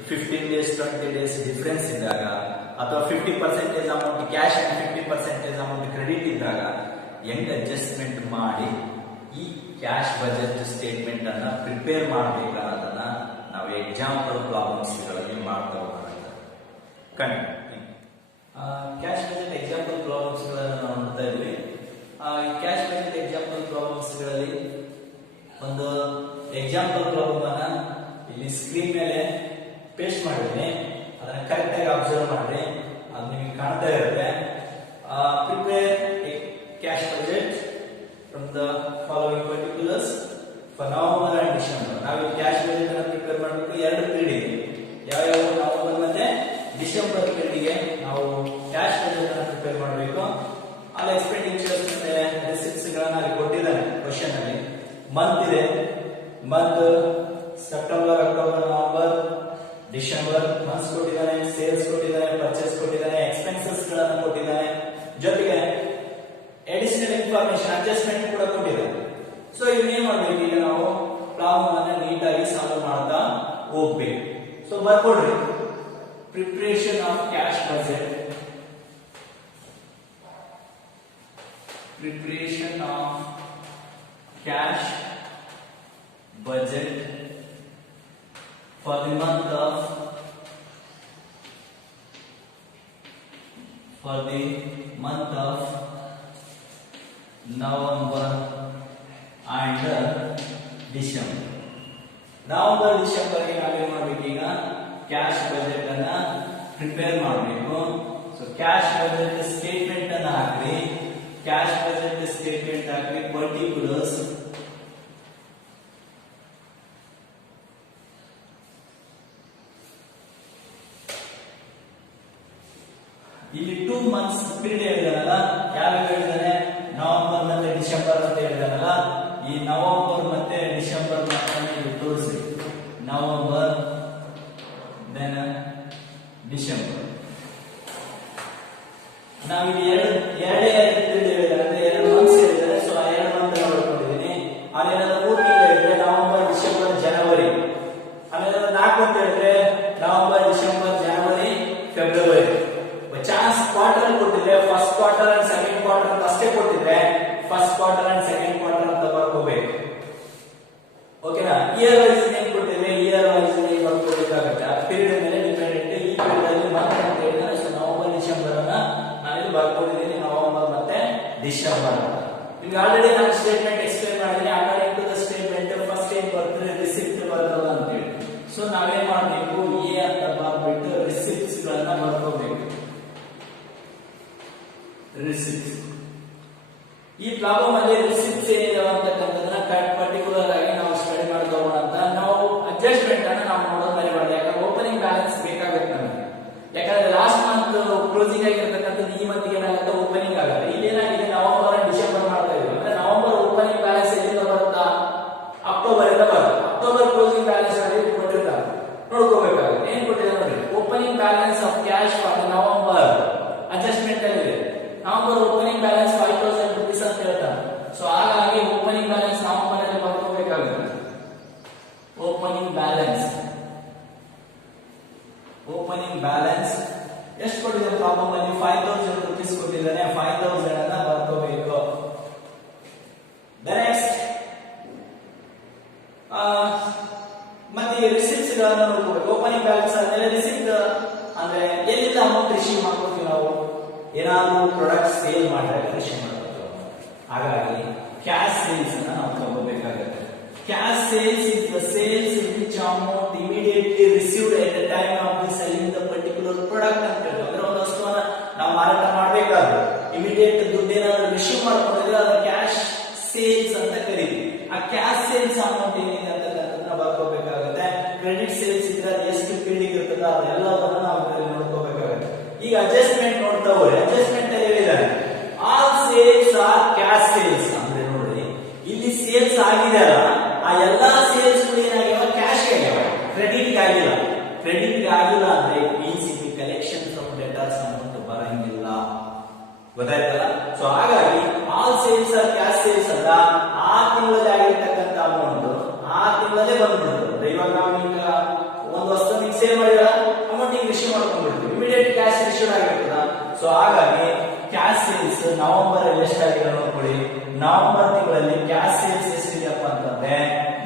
15 days 20 days difference ಇದ್ದಾಗ, ಅಥವಾ 50% amount cash and 50% amount credit ಇದ್ದಾಗ ಹೆಂಗ್ ಅಡ್ಜಸ್ಟ್ಮೆಂಟ್ ಮಾಡಿ ಈ ಕ್ಯಾಶ್ ಬಜೆಟ್ ಸ್ಟೇಟ್ಮೆಂಟ್ ಅನ್ನ ಪ್ರಿಪೇರ್ ಮಾಡಬೇಕನ್ನೋದನ್ನ ನಾವು ಎಕ್ಸಾಂಪಲ್ ಪ್ರಾಬ್ಲಮ್ಸ್ ಗಳಲ್ಲಿ ಮಾಡ್ತಾ ಹೋಗೋಣ. ಕ್ಯಾಶ್ ಬಜೆಟ್ ಎಕ್ಸಾಂಪಲ್ ಪ್ರಾಬ್ಲಮ್ಸ್ ಗಳನ್ನ ನಾವು ನೋಡ್ತಾ ಇದ್ವಿ. ಕ್ಯಾಶ್ ಬಜೆಟ್ ಎಕ್ಸಾಂಪಲ್ ಪ್ರಾಬ್ಲಮ್ಸ್ ಗಳಲ್ಲಿ ಒಂದು ಎಕ್ಸಾಂಪಲ್ ಪ್ರಾಬ್ಲಮ್ ಅನ್ನ ಇಲ್ಲಿ ಸ್ಕ್ರೀನ್ ಮೇಲೆ ಪೇಸ್ಟ್ ಮಾಡಿದ್ದೀನಿ. ಅದನ್ನ ಕರೆಕ್ಟ್ ಆಗಿ ಅಬ್ಸರ್ವ್ ಮಾಡ್ರಿ, ಅದು ನಿಮಗೆ ಕಾಣ್ತಾ ಇರುತ್ತೆ. Prepare cash budget from the following particulars for November and December. ನಾವು ಕ್ಯಾಶ್ ಬಜೆಟ್ ಅನ್ನು ಪ್ರಿಪೇರ್ ಮಾಡಬೇಕು. ಎರಡು ಪೀರಿಯಡ್ ಇದೆ, ಯಾವ್ಯಾವ ನವೆಂಬರ್ ಮತ್ತೆ ಡಿಸೆಂಬರ್ ಪೀರಿಯಡ್ಗೆ ನಾವು ಕ್ಯಾಶ್ ಬಜೆಟ್ ಅನ್ನು ಪ್ರಿಪೇರ್ ಮಾಡಬೇಕು. ಅಲ್ಲಿ ಎಕ್ಸ್ಪೆಂಡಿಚರ್ಸ್ ಮತ್ತೆ ರಿಸಿಪ್ಟ್ಸ್ ಗಳನ್ನ ಅಲ್ಲಿ ಕೊಟ್ಟಿದ್ದಾನೆ ಕ್ವಶನ್ ಅಲ್ಲಿ. ಮಂತ್ ಇದೆ, month September, October, November, December months ಕೊಟ್ಟಿದ್ದಾನೆ, ಸೇಲ್ಸ್ ಕೊಟ್ಟಿದ್ದಾನೆ, ಪರ್ಚೇಸ್ ಕೊಟ್ಟಿದ್ದಾನೆ, ಎಕ್ಸ್ಪೆನ್ಸಸ್ ಗಳನ್ನ ಕೊಟ್ಟಿದ್ದಾನೆ, ಜೊತೆಗೆ ಅಡಿಷನಲ್ ಇನ್ಫಾರ್ಮೇಶನ್ ಅಡ್ಜಸ್ಟ್ಮೆಂಟ್ ಕೂಡ ಕೊಟ್ಟಿದ್ದಾನೆ. ಸೊ ಇನ್ನೇನ್ ಮಾಡ್ಬೇಕು, ಈಗ ನಾವು ಪ್ರಾಬ್ಲಮ್ ಅನ್ನ ನೀಟಾಗಿ ಸಾಲ್ವ್ ಮಾಡ್ತಾ ಹೋಗ್ಬೇಕು. ಸೊ ಬರ್ಕೊಡ್ರಿ, preparation of cash budget, preparation of cash budget for the month of November and December. November December ಗೆ ನಾವೇನ್ ಮಾಡ್ಬೇಕು, ಈಗ ಕ್ಯಾಶ್ ಬಜೆಟ್ ಅನ್ನ ಪ್ರಿಪೇರ್ ಮಾಡಬೇಕು. ಸೊ ಕ್ಯಾಶ್ ಬಜೆಟ್ ಸ್ಟೇಟ್ಮೆಂಟ್ ಅನ್ನ ಹಾಕ್ರಿ. ಕ್ಯಾಶ್ ಬಜೆಟ್ ಸ್ಟೇಟ್ಮೆಂಟ್ ಹಾಕಿ ಪರ್ಟಿಕ್ಯುಲರ್ಸ್ ಇಲ್ಲಿ 2 ಮಂತ್ಸ್ ಪೀರಿಯಡ್ ಹೇಳಿದಾನಲ್ಲ, ಯಾವ ಹೇಳಿದಾನೆ ನವೆಂಬರ್ ಮತ್ತೆ ಡಿಸೆಂಬರ್ ಅಂತ ಹೇಳಿದಾನಲ್ಲ, ಈ ನವೆಂಬರ್ ಮತ್ತೆ ಡಿಸೆಂಬರ್ ಮಾತ್ರ ತೋರಿಸಿ. November then December. ನಾವಿಲ್ಲಿ ಎರಡೇ ಪೀರಿಯಡ್ ಹೇಳಿದಾರೆ ಅಂದ್ರೆ 2 ಮಂತ್ಸ್ ಹೇಳಿದ್ದಾರೆ. ಸೊ ಆ 2 ಮಂತ್ ನೋಡ್ಕೊಂಡಿದ್ದೀನಿ. ಅಲ್ಲೇನಾದ್ರು 3 ತಿಂಗಳು ಹೇಳಿದ್ರೆ ನವೆಂಬರ್ ಡಿಸೆಂಬರ್ ಜನವರಿ. ಆಮೇಲೆ 4 ಅಂತ ಹೇಳಿದ್ರೆ ನವೆಂಬರ್ ಡಿಸೆಂಬರ್ ಜನವರಿ ಫೆಬ್ರವರಿ. ಚಾನ್ಸ್ ಕ್ವಾರ್ಟರ್ ಕೊಟ್ಟಿದ್ರೆ first quarter and second quarter ಅಂತ ಅಷ್ಟೇ ಕೊಟ್ಟಿದ್ರೆ first quarter and second quarter ಅಂತ ಬರ್ಕೋಬೇಕು. ಓಕೆನಾ? ನಾನು ಸ್ಟೇಟ್ಮೆಂಟ್ ಎಕ್ಸ್ಪ್ಲೇನ್ ಮಾಡಿದ್ರೆ according to the statement first ಏನ್ ಬರ್ತದೆ ರಿಸಿಪ್ಟ್ ಬರ್ತದ ಅಂತ ಹೇಳಿ. ಸೊ ನಾವೇನ್ ಮಾಡಬೇಕು, ಎ ಅಂತ ಬರ್ಬಿಟ್ಟು ರಿಸಿಪ್ಟ್ಸ್ ಗಳನ್ನ ಬರ್ಕೋಬೇಕು. ರಿಸಿಪ್ಟ್ಸ್, ಈ ಪ್ರಾಬ್ಲಮ್ ಅಲ್ಲಿ ರಿಸಿಪ್ಟ್ಸ್ ಏನಿದೆ ಅಂತಕ್ಕಂಥದ್ದನ್ನ ಪರ್ಟಿಕ್ಯುಲರ್ ಆಗಿ ನಾವು ಸ್ಟಡಿ ಮಾಡ್ಕೋಣ ಅಂತ. ನಾವು ಅಡ್ಜಸ್ಟ್ಮೆಂಟ್ ಅನ್ನ ನಾವು ನೋಡೋದು ಮರಿಬಾರ್ದು, ಯಾಕಂದ್ರೆ ಓಪನಿಂಗ್ ಬ್ಯಾಲೆನ್ಸ್ ಬೇಕಾಗುತ್ತೆ ನಮಗೆ. ಯಾಕಂದ್ರೆ ಲಾಸ್ಟ್ ಮಂತ್ ಕ್ಲೋಸಿಂಗ್ ಆಗಿರ್ತಕ್ಕಂಥದ್ದು ಈ ಮಂತ್ ಏನಾಗುತ್ತೆ, ಓಪನಿಂಗ್ ಆಗುತ್ತೆ. ಇಲ್ಲಿ ಏನಾಗಿದೆ, ನವೆಂಬರ್ ಡಿಸೆಂಬರ್ ಮಾಡ್ತಾ ಇದೀವಿ ಅಂದ್ರೆ ನವೆಂಬರ್ ಓಪನಿಂಗ್ ಬ್ಯಾಲೆನ್ಸ್ ಎಲ್ಲಿಂದ ಬರುತ್ತಾ, ಅಕ್ಟೋಬರ್ ಇಂದ ಬರುತ್ತೆ. ಅಕ್ಟೋಬರ್ ಕ್ಲೋಸಿಂಗ್ ಬ್ಯಾಲೆನ್ಸ್ ಅಲ್ಲಿ ಕೊಟ್ಟಿರ್ತಾರೆ, ನೋಡ್ಕೋಬೇಕಾಗುತ್ತೆ. ಏನ್ ಕೊಟ್ಟಿದ್ದಾರೆ ನೋಡಿ, opening balance of cash for November adjustment ಅಲ್ಲಿ ಇದೆ. ನವೆಂಬರ್ ಓಪನಿಂಗ್ ಬ್ಯಾಲೆನ್ಸ್ 5000 ರೂಪೀಸ್ ಅಂತ ಹೇಳ್ತಾರೆ. ಸೊ ಹಾಗಾಗಿ ಓಪನಿಂಗ್ ಬ್ಯಾಲೆನ್ಸ್ ನವೆಂಬರ್ ಅಲ್ಲಿ ಬರ್ಕೋಬೇಕಾಗುತ್ತೆ. ಓಪನಿಂಗ್ ಬ್ಯಾಲೆನ್ಸ್ ಎಷ್ಟು ಕೊಟ್ಟಿದೆ ಪ್ರಾಬ್ಲಮ್ ಅಲ್ಲಿ, 5000 ರೂಪೀಸ್ ಕೊಟ್ಟಿದ್ದಾನೆ. 5000 ಅನ್ನ ಬರ್ಕೋಬೇಕು. ನೆಕ್ಸ್ಟ್ ಮತ್ತೆ ರಿಸಿಪ್ಟ್ಸ್ ಗಳನ್ನ ನೋಡ್ಕೋಬೇಕು. ಓಪನಿಂಗ್ ಬ್ಯಾಲೆನ್ಸ್ ಆದ್ಮೇಲೆ ರಿಸಿಪ್ಟ್ ಅಂದ್ರೆ ಎಲ್ಲಿಂದ ಅಮೌಂಟ್ ರಿಸೀವ್ ಮಾಡ್ಕೋತೀವಿ ನಾವು, ಏನಾದ್ರು ಪ್ರಾಡಕ್ಟ್ ಸೇಲ್ ಮಾಡಿದಾಗ ರಿಸೀವ್ ಮಾಡ್ಕೋತೀವಿ. ಹಾಗಾಗಿ ಕ್ಯಾಶ್ ಸೇಲ್ಸ್ ಅನ್ನ ನಾವು ತಗೋಬೇಕಾಗುತ್ತೆ. Cash sales is the sales in which amount immediately received at the time of the selling the particular product ಅಂತ ಹೇಳ್ತಾರೆ. ಅಂದ್ರೆ ಒಂದು ವಸ್ತುವನ್ನ ನಾವು ಮಾರಾಟ ಮಾಡಬೇಕಾದ್ರೆ ಇಮಿಡಿಯೇಟ್ ದುಡ್ಡು ಏನಾದ್ರು ರಿಸೀವ್ ಮಾಡ್ಕೊಂಡಿದ್ರೆ ಅದನ್ನ ಕ್ಯಾಶ್ ಸೇಲ್ಸ್ ಅಂತ ಕರೀತೀವಿ. ಆ ಕ್ಯಾಶ್ ಸೇಲ್ಸ್ ಅಮೌಂಟ್ ಏನಿದೆ ಅಂತಕ್ಕಂಥದ್ದನ್ನ ಬರ್ಕೋಬೇಕಾಗುತ್ತೆ. ಕ್ರೆಡಿಟ್ ಸೇಲ್ಸ್ ಇದ್ರೆ ಅದು ಎಷ್ಟು ಪೀಲ್ಡಿಂಗ್ ಇರ್ತದ ಅದೆಲ್ಲವನ್ನ ನಾವು ಇದರಲ್ಲಿ ನೋಡ್ಕೋಬೇಕಾಗುತ್ತೆ. ಈಗ ಅಡ್ಜಸ್ಟ್ಮೆಂಟ್ ನೋಡ್ತಾ ಹೋಗಿ, ಅಡ್ಜಸ್ಟ್ಮೆಂಟ್ ಅಲ್ಲಿ ಹೇಳಿದ್ದಾರೆ all sales or cash sales ಅಂದ್ರೆ ನೋಡಿ, ಇಲ್ಲಿ ಸೇಲ್ಸ್ ಆಗಿದೆ ಅಲ್ಲ, ಆ ಎಲ್ಲಾ ಸೇಲ್ಸ್ ಏನಾಗ್ಯಾವ, ಕ್ಯಾಶ್ ಆಗ್ಯಾವ, ಕ್ರೆಡಿಟ್ ಆಗಿಲ್ಲ. ಕ್ರೆಡಿಟ್ ಆಗಿಲ್ಲ ಅಂದ್ರೆ ಮೀನ್ಸ್ ಇಲ್ಲಿ ಕಲೆಕ್ಷನ್ ಫ್ರಮ್ ಡೆಟರ್ಸ್ ಅಮೌಂಟ್ ಬರಂಗಿಲ್ಲ, ಗೊತ್ತಾಯ್ತಲ್ಲ. ಸೊ ಹಾಗಾಗಿ all sales or cash sales ಅಲ್ಲ, ಆ ತಿಂಗಳಲ್ಲಿ ಆಗಿರ್ತಕ್ಕಂಥ ಅಮೌಂಟ್ ಆ ತಿಂಗಳಲ್ಲೇ ಬಂದ್ಬಿಡುತ್ತೆ. ಇವಾಗ ನಾವು ಈಗ ಒಂದು ವಸ್ತು ಸೇಲ್ ಮಾಡಿದ ಅಮೌಂಟ್ ಈಗ ರಿಸೀವ್ ಮಾಡ್ಕೊಂಡ್ಬಿಡ್ತೀವಿ, ಇಮಿಡಿಯೇಟ್ ಕ್ಯಾಶ್ ರಿಸೀವ್ ಆಗಿರ್ತದ. ಸೊ ಹಾಗಾಗಿ ಕ್ಯಾಶ್ ಸೇಲ್ಸ್ ನವೆಂಬರ್ ಅಲ್ಲಿ ಎಷ್ಟಾಗಿದೆ ನೋಡ್ಕೊಳ್ಳಿ. ನವೆಂಬರ್ ತಿಂಗಳಲ್ಲಿ ಕ್ಯಾಶ್ ಸೇಲ್ಸ್ ಎಷ್ಟಿದೆಯಪ್ಪ ಅಂತಂದ್ರೆ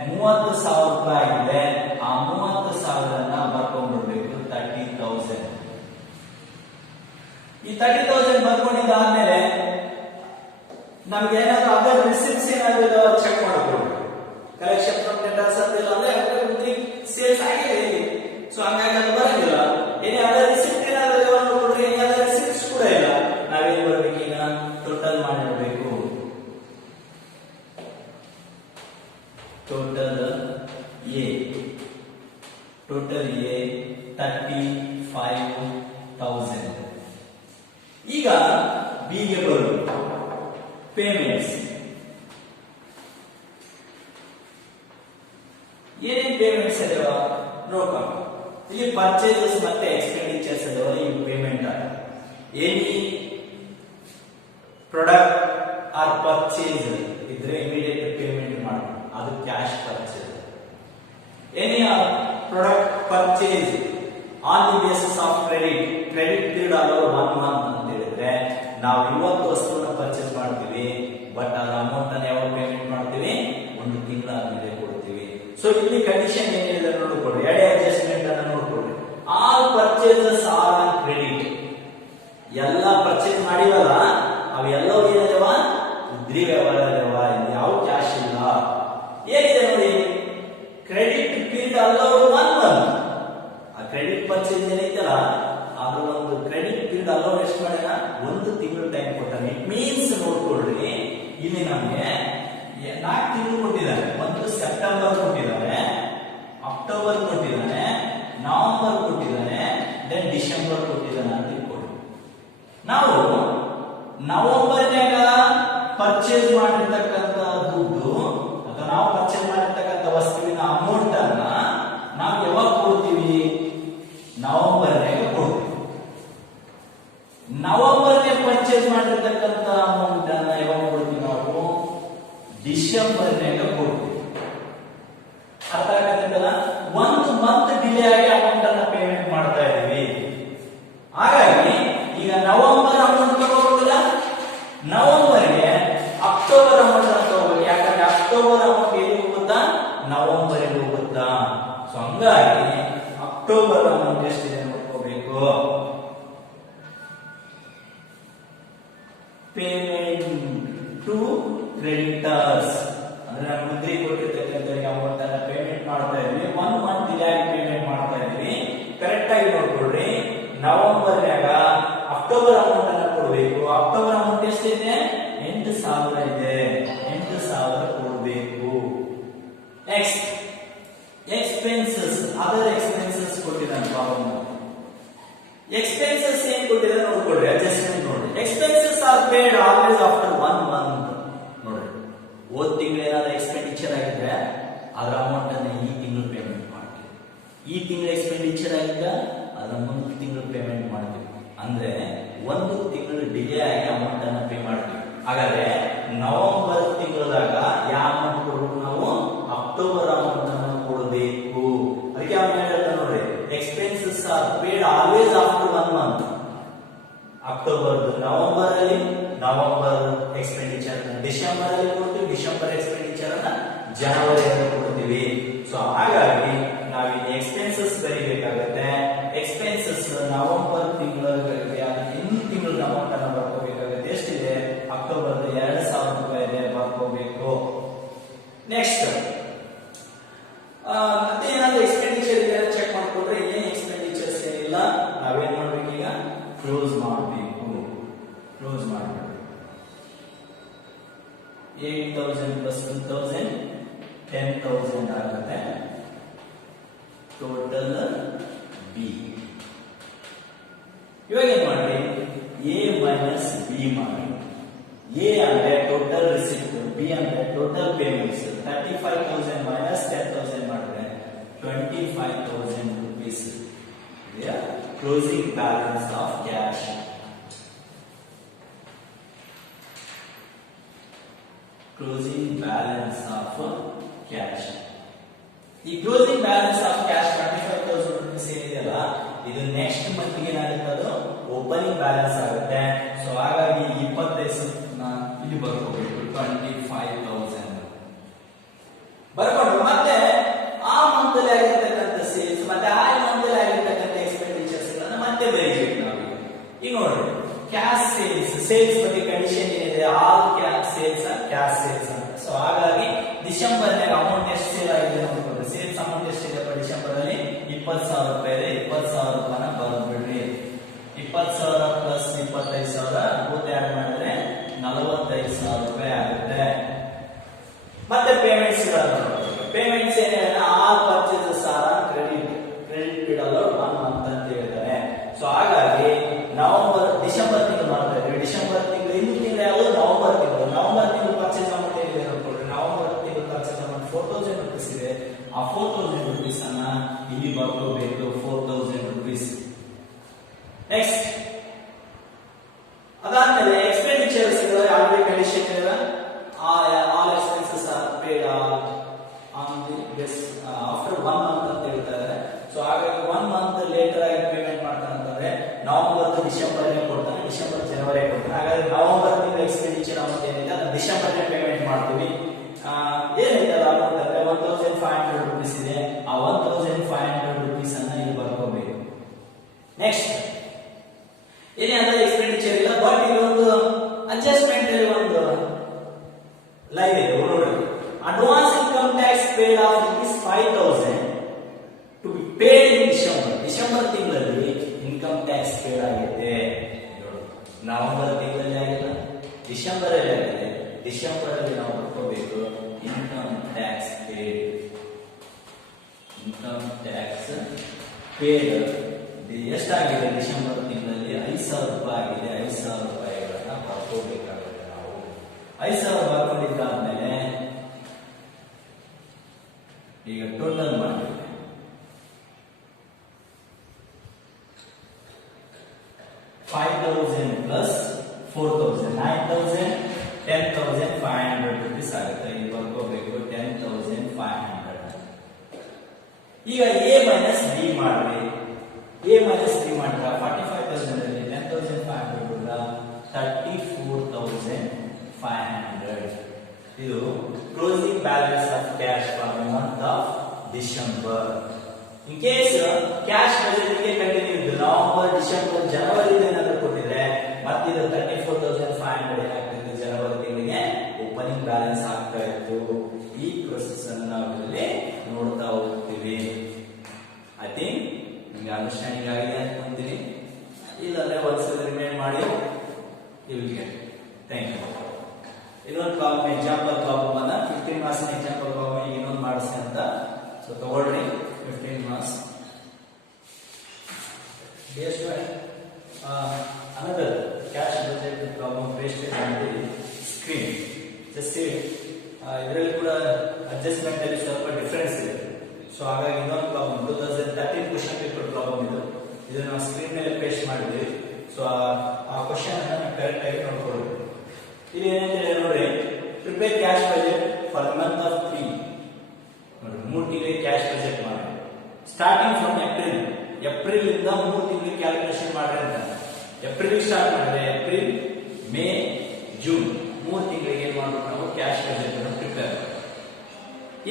30,000 ರೂಪಾಯಿ ಆಗಿದೆ. ಆ 30,000 ಬರ್ಕೊಂಡ್ಬಿಡ್ಬೇಕು 30,000. ಈ 30,000 ಬರ್ಕೊಂಡಿದ್ದಾದ್ಮೇಲೆ ನಮ್ಗೆ ಏನಾದ್ರು ಅದರ್ ರಿಸಿಪ್ಟ್ಸ್ ಏನಾದ್ರು ಇದಾವ ಚೆಕ್ ಮಾಡ್ಕೊಂಡು, ಕಲೆಕ್ಷನ್ ಫ್ರಮ್ ಡೆಟರ್ಸ್ ಅಂತ ಇಲ್ಲ ಅಂದ್ರೆ ಸೇಲ್ಸ್ ಆಗಿದೆ ಇಲ್ಲಿ. ಸೊ ಹಂಗಾಗಿ ಅದು ಬರಂಗಿಲ್ಲ. ಏನೇ ಅದರ್ ರಿಸಿಪ್ಟ್ ಏನಾದ್ರು ಇದಾವ ನೋಡ್ರಿ, ಏನೇ ಅದರ್ ರಿಸಿಪ್ಟ್ಸ್ ಕೂಡ ಇಲ್ಲ. ನಾವೇನ್ ಬರ್ಬೇಕು, ಈಗ ಟೋಟಲ್ ಮಾಡಿರ್ಬೇಕು. Total A 35,000. ಈಗ ಬಿ ಗೆ ಬರೋದು ಪೇಮೆಂಟ್ಸ್. ಏನೇನ್ ಪೇಮೆಂಟ್ಸ್ ಅದಾವ ನೋಡ್ಕೊಂಡು, ಇಲ್ಲಿ ಪರ್ಚೇಸಸ್ ಮತ್ತೆ ಎಕ್ಸ್ಪೆಂಡಿಚರ್ಸ್ ಅದಾವ. ಈ payment any product or purchase ಇದ್ರೆ ಇಮಿಡಿಯೇಟ್ ಪೇಮೆಂಟ್ ಮಾಡಬೇಕು, ಅದು cash purchase. Any product purchase on the basis of credit period all 1 month ಅಂತ ಹೇಳಿದ್ರೆ ನಾವು ಇವತ್ತು ವಸ್ತುವನ್ನು ಪರ್ಚೇಸ್ ಮಾಡ್ತೀವಿ, ಬಟ್ ಅದರ ಅಮೌಂಟ್ ಅನ್ನು ಯಾವಾಗ ಪೇಮೆಂಟ್ ಮಾಡ್ತೀವಿ, ಒಂದು ತಿಂಗಳ ಆದ್ಮೇಲೆ ಕೊಡ್ತೀವಿ. ಸೊ ಇಲ್ಲಿ ಕಂಡೀಷನ್ ಏನಿದೆ ನೋಡ್ಕೊಳ್ಳಿ, ಎರಡೇ ಅಡ್ಜಸ್ಟ್ಮೆಂಟ್ ಅನ್ನು ನೋಡ್ಕೊಳ್ಳಿ. All purchases are on credit. ಎಲ್ಲ ಪರ್ಚೇಸ್ ಮಾಡಿವಲ್ಲ ಅವೆಲ್ಲವೂ ಏನಿದಾವ, ಉದ್ರಿ ವ್ಯವಹಾರ ಇದಾವ, ಯಾವ ಕ್ಯಾಶ್ ಇಲ್ಲ. ಏನಿದೆ ನೋಡಿ, ಕ್ರೆಡಿಟ್ ಪೀರಿಯಡ್ ಅಲ್ಲೌಡ್ 1 ಮಂತ್. ಆ ಕ್ರೆಡಿಟ್ ಪರ್ಚೇಸ್ ಏನೈತಲ್ಲ ಅದ್ರ ಒಂದು ಕ್ರೆಡಿಟ್ ಪೀರಿಯಡ್ ಅಲ್ಲೌಡ್ ಎಷ್ಟು ಮಾಡ್ಯಾನ, 1 ತಿಂಗಳು ಟೈಮ್ ಕೊಟ್ಟಾನೆ. ಇಟ್ ಮೀನ್ಸ್ ನೋಡ್ಕೊಳ್ರಿ, ಇಲ್ಲಿ ನಮ್ಗೆ 4 ತಿಂಗಳು ಕೊಟ್ಟಿದ್ದಾರೆ. ಒಂದು ಸೆಪ್ಟೆಂಬರ್ ಕೊಟ್ಟಿದ್ದಾರೆ, ಅಕ್ಟೋಬರ್ ಕೊಟ್ಟಿದ್ದಾನೆ, ನವೆಂಬರ್ ಕೊಟ್ಟಿದ್ದಾನೆ, ದೆನ್ ಡಿಸೆಂಬರ್ ಕೊಟ್ಟಿದ್ದಾನೆ ಅಂತ ಇಟ್ಕೊಳ್ಳಿ. ನಾವು ನವೆಂಬರ್ನಾಗ ಪರ್ಚೇಸ್ ಮಾಡಿರ್ತಕ್ಕಂಥ ದುಡ್ಡು ಅಥವಾ ನಾವು ಪರ್ಚೇಸ್ ಮಾಡಿರ್ತಕ್ಕಂಥ ವಸ್ತುವಿನ ಅಮೌಂಟ್ ಅನ್ನ ನಾವು ಯಾವಾಗ ಕೊಡ್ತೀವಿ, ನವೆಂಬರ್ನಾಗ ಕೊಡ್ತೀವಿ. ನವೆಂಬರ್ನೇ ಪರ್ಚೇಸ್ ಮಾಡಿರ್ತಕ್ಕಂಥ ಅಮೌಂಟ್ ಅನ್ನ ಯಾವಾಗ ಕೊಡ್ತೀವಿ, ನಾವು ಡಿಸೆಂಬರ್ನಾಗ ಕೊಡ್ತೀವಿ. ಅರ್ಥ ಆಗತ್ತಲ್ಲ, 1 ಮಂತ್ ಡಿಲೇ ಆಗಿ ಅಮೌಂಟ್ ಅನ್ನ ಪೇಮೆಂಟ್ ಮಾಡ್ತಾ ಇದೀವಿ. ಹಾಗಾಗಿ ಈಗ ನವೆಂಬರ್ ಅಮೌಂಟ್ ತಗೋಬೇಕಲ್ಲ, ನವೆಂಬರ್ಗೆ ಅಕ್ಟೋಬರ್ ಅಮೌಂಟ್ ಅನ್ನು ತಗೋಬೇಕು. ಯಾಕಂದ್ರೆ ಅಕ್ಟೋಬರ್ ಅಮೌಂಟ್ ಎಲ್ಲಿ ಹೋಗುತ್ತಾ, ನವೆಂಬರ್ ಹೋಗುತ್ತಾ. ಸೊ ಹಂಗಾಗಿ ಅಕ್ಟೋಬರ್ ಅಮೌಂಟ್ ಎಷ್ಟಿದೆ ನೋಡ್ಕೋಬೇಕು. ಪೇಮೆಂಟ್ ಟು ಕ್ರೆಡಿಟರ್ ಡೆಟರ್ಸ್ ಅಂದ್ರೆ ನಾವು ಮುದ್ರಿ ಕೊಟ್ಟಿರ್ತಕ್ಕಂಥವ್ರಿಗೆ ಅಮೌಂಟ್ ಅನ್ನ ಪೇಮೆಂಟ್ ಮಾಡ್ತಾ ಇದೀವಿ. 1 ಮಂತ್ ಡಿಲೇ ಆಗಿ ಪೇಮೆಂಟ್ ಮಾಡ್ತಾ ಇದೀವಿ. ಕರೆಕ್ಟ್ ಆಗಿ ನೋಡ್ಕೊಳ್ರಿ. ನವೆಂಬರ್ನಾಗ ಅಕ್ಟೋಬರ್ ಅಮೌಂಟ್ ಅನ್ನ ಕೊಡಬೇಕು. ಅಕ್ಟೋಬರ್ ಅಮೌಂಟ್ ಎಷ್ಟಿದೆ? 8,000 ಇದೆ. 8,000 ಕೊಡಬೇಕು. ನೆಕ್ಸ್ಟ್ ಎಕ್ಸ್ಪೆನ್ಸಸ್, ಅದರ್ ಎಕ್ಸ್ಪೆನ್ಸಸ್ ಕೊಟ್ಟಿದ್ದಾನೆ ಪ್ರಾಬ್ಲಮ್. ಎಕ್ಸ್ಪೆನ್ಸಸ್ ಏನ್ ಕೊಟ್ಟಿದ್ದಾರೆ ನೋಡ್ಕೊಳ್ರಿ, ಅಡ್ಜಸ್ಟ್ಮೆಂಟ್ ನೋಡಿ. Expenses are paid always after 1 month. ನೋಡ್ರಿ, ಹೋದ್ ತಿಂಗಳು ಏನಾದ್ರು ಎಕ್ಸ್ಪೆಂಡಿಚರ್ ಆಗಿದ್ರೆ ಅದರ ಅಮೌಂಟ್ ಅನ್ನ ಈ ತಿಂಗಳು ಪೇಮೆಂಟ್ ಮಾಡ್ತೀವಿ. ಈ ತಿಂಗಳು ಎಕ್ಸ್ಪೆಂಡಿಚರ್ ಆಗಿದ್ರೆ ಅದರ ಮುಂದಿನ ತಿಂಗಳು ಪೇಮೆಂಟ್ ಮಾಡ್ತೀವಿ. ಅಂದ್ರೆ 1 ತಿಂಗಳು ಡಿಲೇ ಆಗಿ ಅಮೌಂಟ್ ಅನ್ನ ಪೇ ಮಾಡ್ತೀವಿ. ಹಾಗಾದ್ರೆ ನವೆಂಬರ್ ತಿಂಗಳದಾಗ ಯಾವ ಅಮೌಂಟ್ ಕೊಡಬೇಕು ನಾವು? ಅಕ್ಟೋಬರ್ ಅಮೌಂಟ್ ಅನ್ನು ಕೊಡಬೇಕು. ಅದಕ್ಕೆ ಅವ್ನು ಹೇಳ್ತಾನೆ ನೋಡ್ರಿ, expenses are paid always after 1 month. October November ಅಲ್ಲಿ ನವೆಂಬರ್ ಎಕ್ಸ್ಪೆಂಡಿಚರ್ ಡಿಸೆಂಬರ್ ಅಲ್ಲಿ ಕೊಡ್ತೀವಿ. ಡಿಸೆಂಬರ್ ಎಕ್ಸ್ಪೆಂಡಿಚರ್ ಅನ್ನ ಜನವರಿಯಲ್ಲಿ ಕೊಡ್ತೀವಿ. ಸೊ ಹಾಗಾಗಿ ನಾವಿಲ್ಲಿ ಎಕ್ಸ್ಪೆನ್ಸಸ್ ಬರೀಬೇಕಾಗತ್ತೆ. ಎಕ್ಸ್ಪೆನ್ಸಸ್ ನವೆಂಬರ್ ತಿಂಗಳಿಗೆ ಹಿಂದಿನ ತಿಂಗಳ ಅಮೌಂಟ್ ಅನ್ನ ಬರ್ಕೋಬೇಕಾಗುತ್ತೆ. ಎಷ್ಟಿದೆ? ಅಕ್ಟೋಬರ್ 2,000 ರೂಪಾಯಿ ಇದೆ, ಬರ್ಕೋಬೇಕು. ನೆಕ್ಸ್ಟ್ ಮತ್ತೆ ಏನಾದ್ರು ಎಕ್ಸ್ಪೆಂಡಿಚರ್ ಇದೆ ಚೆಕ್ ಮಾಡ್ಕೊಂಡ್ರೆ ಏನ್ ಎಕ್ಸ್ಪೆಂಡಿಚರ್ಸ್ ಏನಿಲ್ಲ, ನಾವೇನ್ ಮಾಡ್ಬೇಕು ಈಗ? ಕ್ಲೋಸ್ ಮಾಡಬೇಕು. ಕ್ಲೋಸ್ ಮಾಡಬೇಕು. 8,000 ಪ್ಲಸ್ 2,000 10,000 ಆಗುತ್ತೆ. Total B. ಇವಾಗ ಏನ್ ಮಾಡ್ರಿ? ಎ ಮೈನಸ್ ಬಿ ಮಾಡಿ. ಎ ಅಂದ್ರೆ ಟೋಟಲ್ ರಿಸಿಪ್ಟ್, ಬಿ ಅಂದ್ರೆ ಟೋಟಲ್ ಪೇಮೆಂಟ್ಸ್. 35,000 ಮೈನಸ್ 10,000 ಮಾಡಿದ್ರೆ 25,000 rupees. Closing balance of cash. Closing balance of cash. ಈ closing balance of cash 25,000 rupees ಏನಿದೆಯಲ್ಲ, ಇದು ನೆಕ್ಸ್ಟ್ ಮಂತ್ ಗೆ ಏನಾಗುತ್ತೆ? ಅದು ಓಪನಿಂಗ್ ಬ್ಯಾಲೆನ್ಸ್ ಆಗುತ್ತೆ. ಸೊ ಹಾಗಾಗಿ 25 ಇಲ್ಲಿ ಬರ್ಕೋಬೇಕು. 25,000 ಬರ್ಕೊಂಡು ಮತ್ತೆ ಆ ಮಂತ್ ಅಲ್ಲಿ ಆಗಿರ್ತಕ್ಕಂಥ ಸೇಲ್ಸ್ ಮತ್ತೆ ಆ ಮಂತ್ ಅಲ್ಲಿ ಆಗಿರ್ತಕ್ಕಂಥ ಎಕ್ಸ್ಪೆಂಡಿಚರ್ಸ್ ಗಳನ್ನ ಮತ್ತೆ ಬರೀಬೇಕು ನಾವು. ಈಗ ನೋಡಿ, ಕ್ಯಾಶ್ ಸೇಲ್ಸ್, ಸೇಲ್ಸ್ ಬಗ್ಗೆ ಕಂಡೀಷನ್ ಏನಿದೆ? All cash sales cash sales ಅಂತ. ಸೊ ಹಾಗಾಗಿ ಡಿಸೆಂಬರ್ ನಾಗ ಅಮೌಂಟ್ ಎಷ್ಟು ಸೇಲ್ ಆಗಿದೆ ನೋಡ್ಕೊಂಡ್ರೆ, ಸೇಲ್ಸ್ ಅಮೌಂಟ್ ಎಷ್ಟಿದೆ ಡಿಸೆಂಬರ್ ಅಲ್ಲಿ? 20,000 ರೂಪಾಯಿ ಇದೆ. 20,000 ರೂಪಾಯಿನ ಬರ್ದ್ಬಿಡ್ರಿ. 20,000 ಪ್ಲಸ್ 25,000 both ಆಡ್ ಮಾಡಿದ್ರೆ 45,000 ರೂಪಾಯಿ ಆಗುತ್ತೆ. ಮತ್ತೆ ಪೇಮೆಂಟ್ಸ್ ಪೇಮೆಂಟ್ಸ್ ಏನಿದೆ? ಆಲ್ ಪರ್ಚೇಸಸ್ ಆರ್ ಕ್ರೆಡಿಟ್ ಅಲ್ಲ 1 ಮಂತ್ ಅಂತ ಹೇಳ್ತಾರೆ. ಸೊ ಹಾಗಾಗಿ ಡಿಸೆಂಬರ್ ತಿಂಗಳು ಮಾಡ್ತಾ ಇದ್ವಿ. ಡಿಸೆಂಬರ್ ತಿಂಗಳು ಇನ್ನೂ ತಿಂಗಳು ಯಾವುದು? ನವೆಂಬರ್ ತಿಂಗಳು. ನವೆಂಬರ್ ತಿಂಗಳು ಪರ್ಚೇಸ್ ಅಮೌಂಟ್ ಏನಿದೆ ನೋಡ್ಕೊಳ್ರಿ. ನವೆಂಬರ್ ತಿಂಗಳು ಪರ್ಚೇಸ್ ಅಮೌಂಟ್ 4,000 rupees ಇದೆ. ಆ 4,000 rupees ಅನ್ನ ಇಲ್ಲಿ ಬರ್ಕೋಬೇಕು. 4,000 rupees. ನೆಕ್ಸ್ಟ್ ಅದಾದ್ಮೇಲೆ ಎಕ್ಸ್ಪೆಂಡಿಚರ್ಸ್ ಯಾವುದೇ ಕಂಡೀಷನ್ ಇಲ್ಲ. All expenses are paid on this after 1 month ಅಂತ ಹೇಳ್ತಾರೆ. ಸೊ ಹಾಗಾಗಿ 1 ಮಂತ್ ಲೇಟರ್ ಆಗಿ ಪೇಮೆಂಟ್ ಮಾಡ್ತಾನೆ ಅಂತಂದ್ರೆ ನವೆಂಬರ್ ಡಿಸೆಂಬರ್ ಕೊಡ್ತಾನೆ, ಡಿಸೆಂಬರ್ ಜನವರಿ ಕೊಡ್ತಾನೆ. ಹಾಗಾದ್ರೆ ನವೆಂಬರ್ ತಿಂಗಳ ಎಕ್ಸ್ಪೆಂಡಿಚರ್ ಅಮೌಂಟ್ ಏನಿದೆ ಅದನ್ನ ಡಿಸೆಂಬರ್ ಪೇಮೆಂಟ್ ಮಾಡ್ತೀವಿ. ಏನಿದೆ ಅಮೌಂಟ್ ಅಂದ್ರೆ 1,500 rupees ಇದೆ. ಆ 1,500 rupees ಅನ್ನ ಇಲ್ಲಿ ಬರ್ಕೋಬೇಕು. ನೆಕ್ಸ್ಟ್ ಏನೇ ಅಂದ್ರೆ ಎಕ್ಸ್ಪೆಂಡಿಚರ್ ಇಲ್ಲ, ಬಟ್ ಇದೊಂದು ಅಡ್ಜಸ್ಟ್ಮೆಂಟ್ ಅಲ್ಲಿ ಒಂದು ಲೈನ್ ಇದೆ ನೋಡಿ. Advance income tax paid of ₹5,000 to B paid in December. December ತಿಂಗಳಲ್ಲಿ ಇನ್ಕಮ್ ಟ್ಯಾಕ್ಸ್ ಪೇಡ್ ಆಗಿದೆ. ನವೆಂಬರ್ ತಿಂಗಳಲ್ಲಿ ಆಗಿಲ್ಲ, ಡಿಸೆಂಬರ್ ಅಲ್ಲಿ ಆಗಿದೆ. ಡಿಸೆಂಬರ್ ಅಲ್ಲಿ ನಾವು ಬರ್ಕೋಬೇಕು income tax paid. Income tax paid ಎಷ್ಟಾಗಿದೆ? ಡಿಸೆಂಬರ್ ತಿಂಗಳಲ್ಲಿ 5,000 ರೂಪಾಯಿ ಆಗಿದೆ. 5,000 ರೂಪಾಯಿಗಳನ್ನ ಬರ್ಕೋಬೇಕಾಗುತ್ತೆ ನಾವು. 5,000 ಬರ್ಕೊಂಡಿದ್ದಾದ್ಮೇಲೆ ಈಗ ಟೋಟಲ್ ಮಾಡಿ 5,000 ಪ್ಲಸ್ 4,000 9,000 10,500 rupees ಆಗುತ್ತೆ. ಇಲ್ಲಿ ಬರ್ಕೋಬೇಕು 10,500. ಈಗ ಎ ಮೈನಸ್ ಬಿ ಮಾಡ್ರಿ. ಎ ಮೈನಸ್ ಬಿ ಮಾಡಿದ್ರೆ 45,000 ಅಲ್ಲಿ 10,500 34,500. ಇದು closing balance of cash for the month of December. In case cash budget ಗೆ ಕಂಟಿನ್ಯೂ ಇದ್ದು ನವೆಂಬರ್ ಡಿಸೆಂಬರ್ ಜನವರಿ ಏನಾದರೂ ಕೊಟ್ಟಿದ್ರೆ ಮತ್ತೆ ಇದು 34,500 ಏನಾಗ್ತದೆ? ಜನವರಿ ತಿಂಗಳಿಗೆ ಓಪನ್ ಓಪನಿಂಗ್ ಬ್ಯಾಲೆನ್ಸ್ ಆಗ್ತಾ ಇತ್ತು. ಈ ಪ್ರೊಸೆಸ್ ಅನ್ನು ನಾವು ಇಲ್ಲಿ ನೋಡ್ತಾ ಹೋಗ್ತೀವಿ. ಐ ಥಿಂಕ್ ನಿಮ್ಗೆ ಅಂಡರ್ಸ್ಟ್ಯಾಂಡಿಂಗ್ ಆಗಿದೆ ಅನ್ಕೊಂತೀನಿ. ಇಲ್ಲಾಂದ್ರೆ ಒಂದ್ಸಲ ರಿಮೈಂಡ್ ಮಾಡಿ ಇಲ್ಲಿಗೆ. Thank you. ಇನ್ನೊಂದು ಪ್ರಾಬ್ಲಮ್, ಎಕ್ಸಾಂಪಲ್ ಪ್ರಾಬ್ಲಮ್ ಅನ್ನ 15 ಮಾರ್ಕ್ಸ್ ಎಕ್ಸಾಂಪಲ್ ಪ್ರಾಬ್ಲಮ್ ಇನ್ನೊಂದು ಮಾಡಿಸಿ ಅಂತ. ಸೊ ತಗೊಳ್ರಿ 15 marks. another cash budget problem pasted on the screen. Just see ಇದರಲ್ಲಿ ಕೂಡ ಅಡ್ಜಸ್ಟ್ಮೆಂಟ್ ಅಲ್ಲಿ ಸ್ವಲ್ಪ ಡಿಫರೆನ್ಸ್ ಇದೆ. ಸೊ ಹಾಗಾಗಿ ಇನ್ನೊಂದು ಪ್ರಾಬ್ಲಮ್ 2013 ಕ್ವಶನ್ ಪೇಪರ್ ಪ್ರಾಬ್ಲಮ್ ಇದು. ಇದನ್ನ ನಾವು ಸ್ಕ್ರೀನ್ ಮೇಲೆ ಪೇಸ್ಟ್ ಮಾಡಿದ್ವಿ. ಸೊ ಆ ಕ್ವಶನ್ ಅನ್ನ ನೀವು ಕರೆಕ್ಟ್ ಆಗಿ ನೋಡ್ಕೊಳ್ಬೇಕು. ಇಲ್ಲಿ ಏನಂತ ನೋಡಿ, prepare cash budget for the month of 3. ನೋಡಿ 3 ತಿಂಗಳಿಗೆ ಕ್ಯಾಶ್ ಬಜೆಟ್ ಮಾಡಿ. ಸ್ಟಾರ್ಟಿಂಗ್ ಫ್ರಮ್ ಏಪ್ರಿಲ್ ಇಂದ 3 ತಿಂಗಳಿಗೆ ಕ್ಯಾಲ್ಕುಲೇಷನ್ ಮಾಡ್ರಿ ಅಂತ. ಏಪ್ರಿಲ್ ಸ್ಟಾರ್ಟ್ ಮಾಡಿದ್ರೆ ಏಪ್ರಿಲ್, ಮೇ, ಜೂನ್ 3 ತಿಂಗಳಿಗೆ ಏನ್ ಮಾಡ್ಬೇಕು ನಾವು ಕ್ಯಾಶ್ ಬಜೆಟ್ ಅನ್ನು ಪ್ರಿಪೇರ್.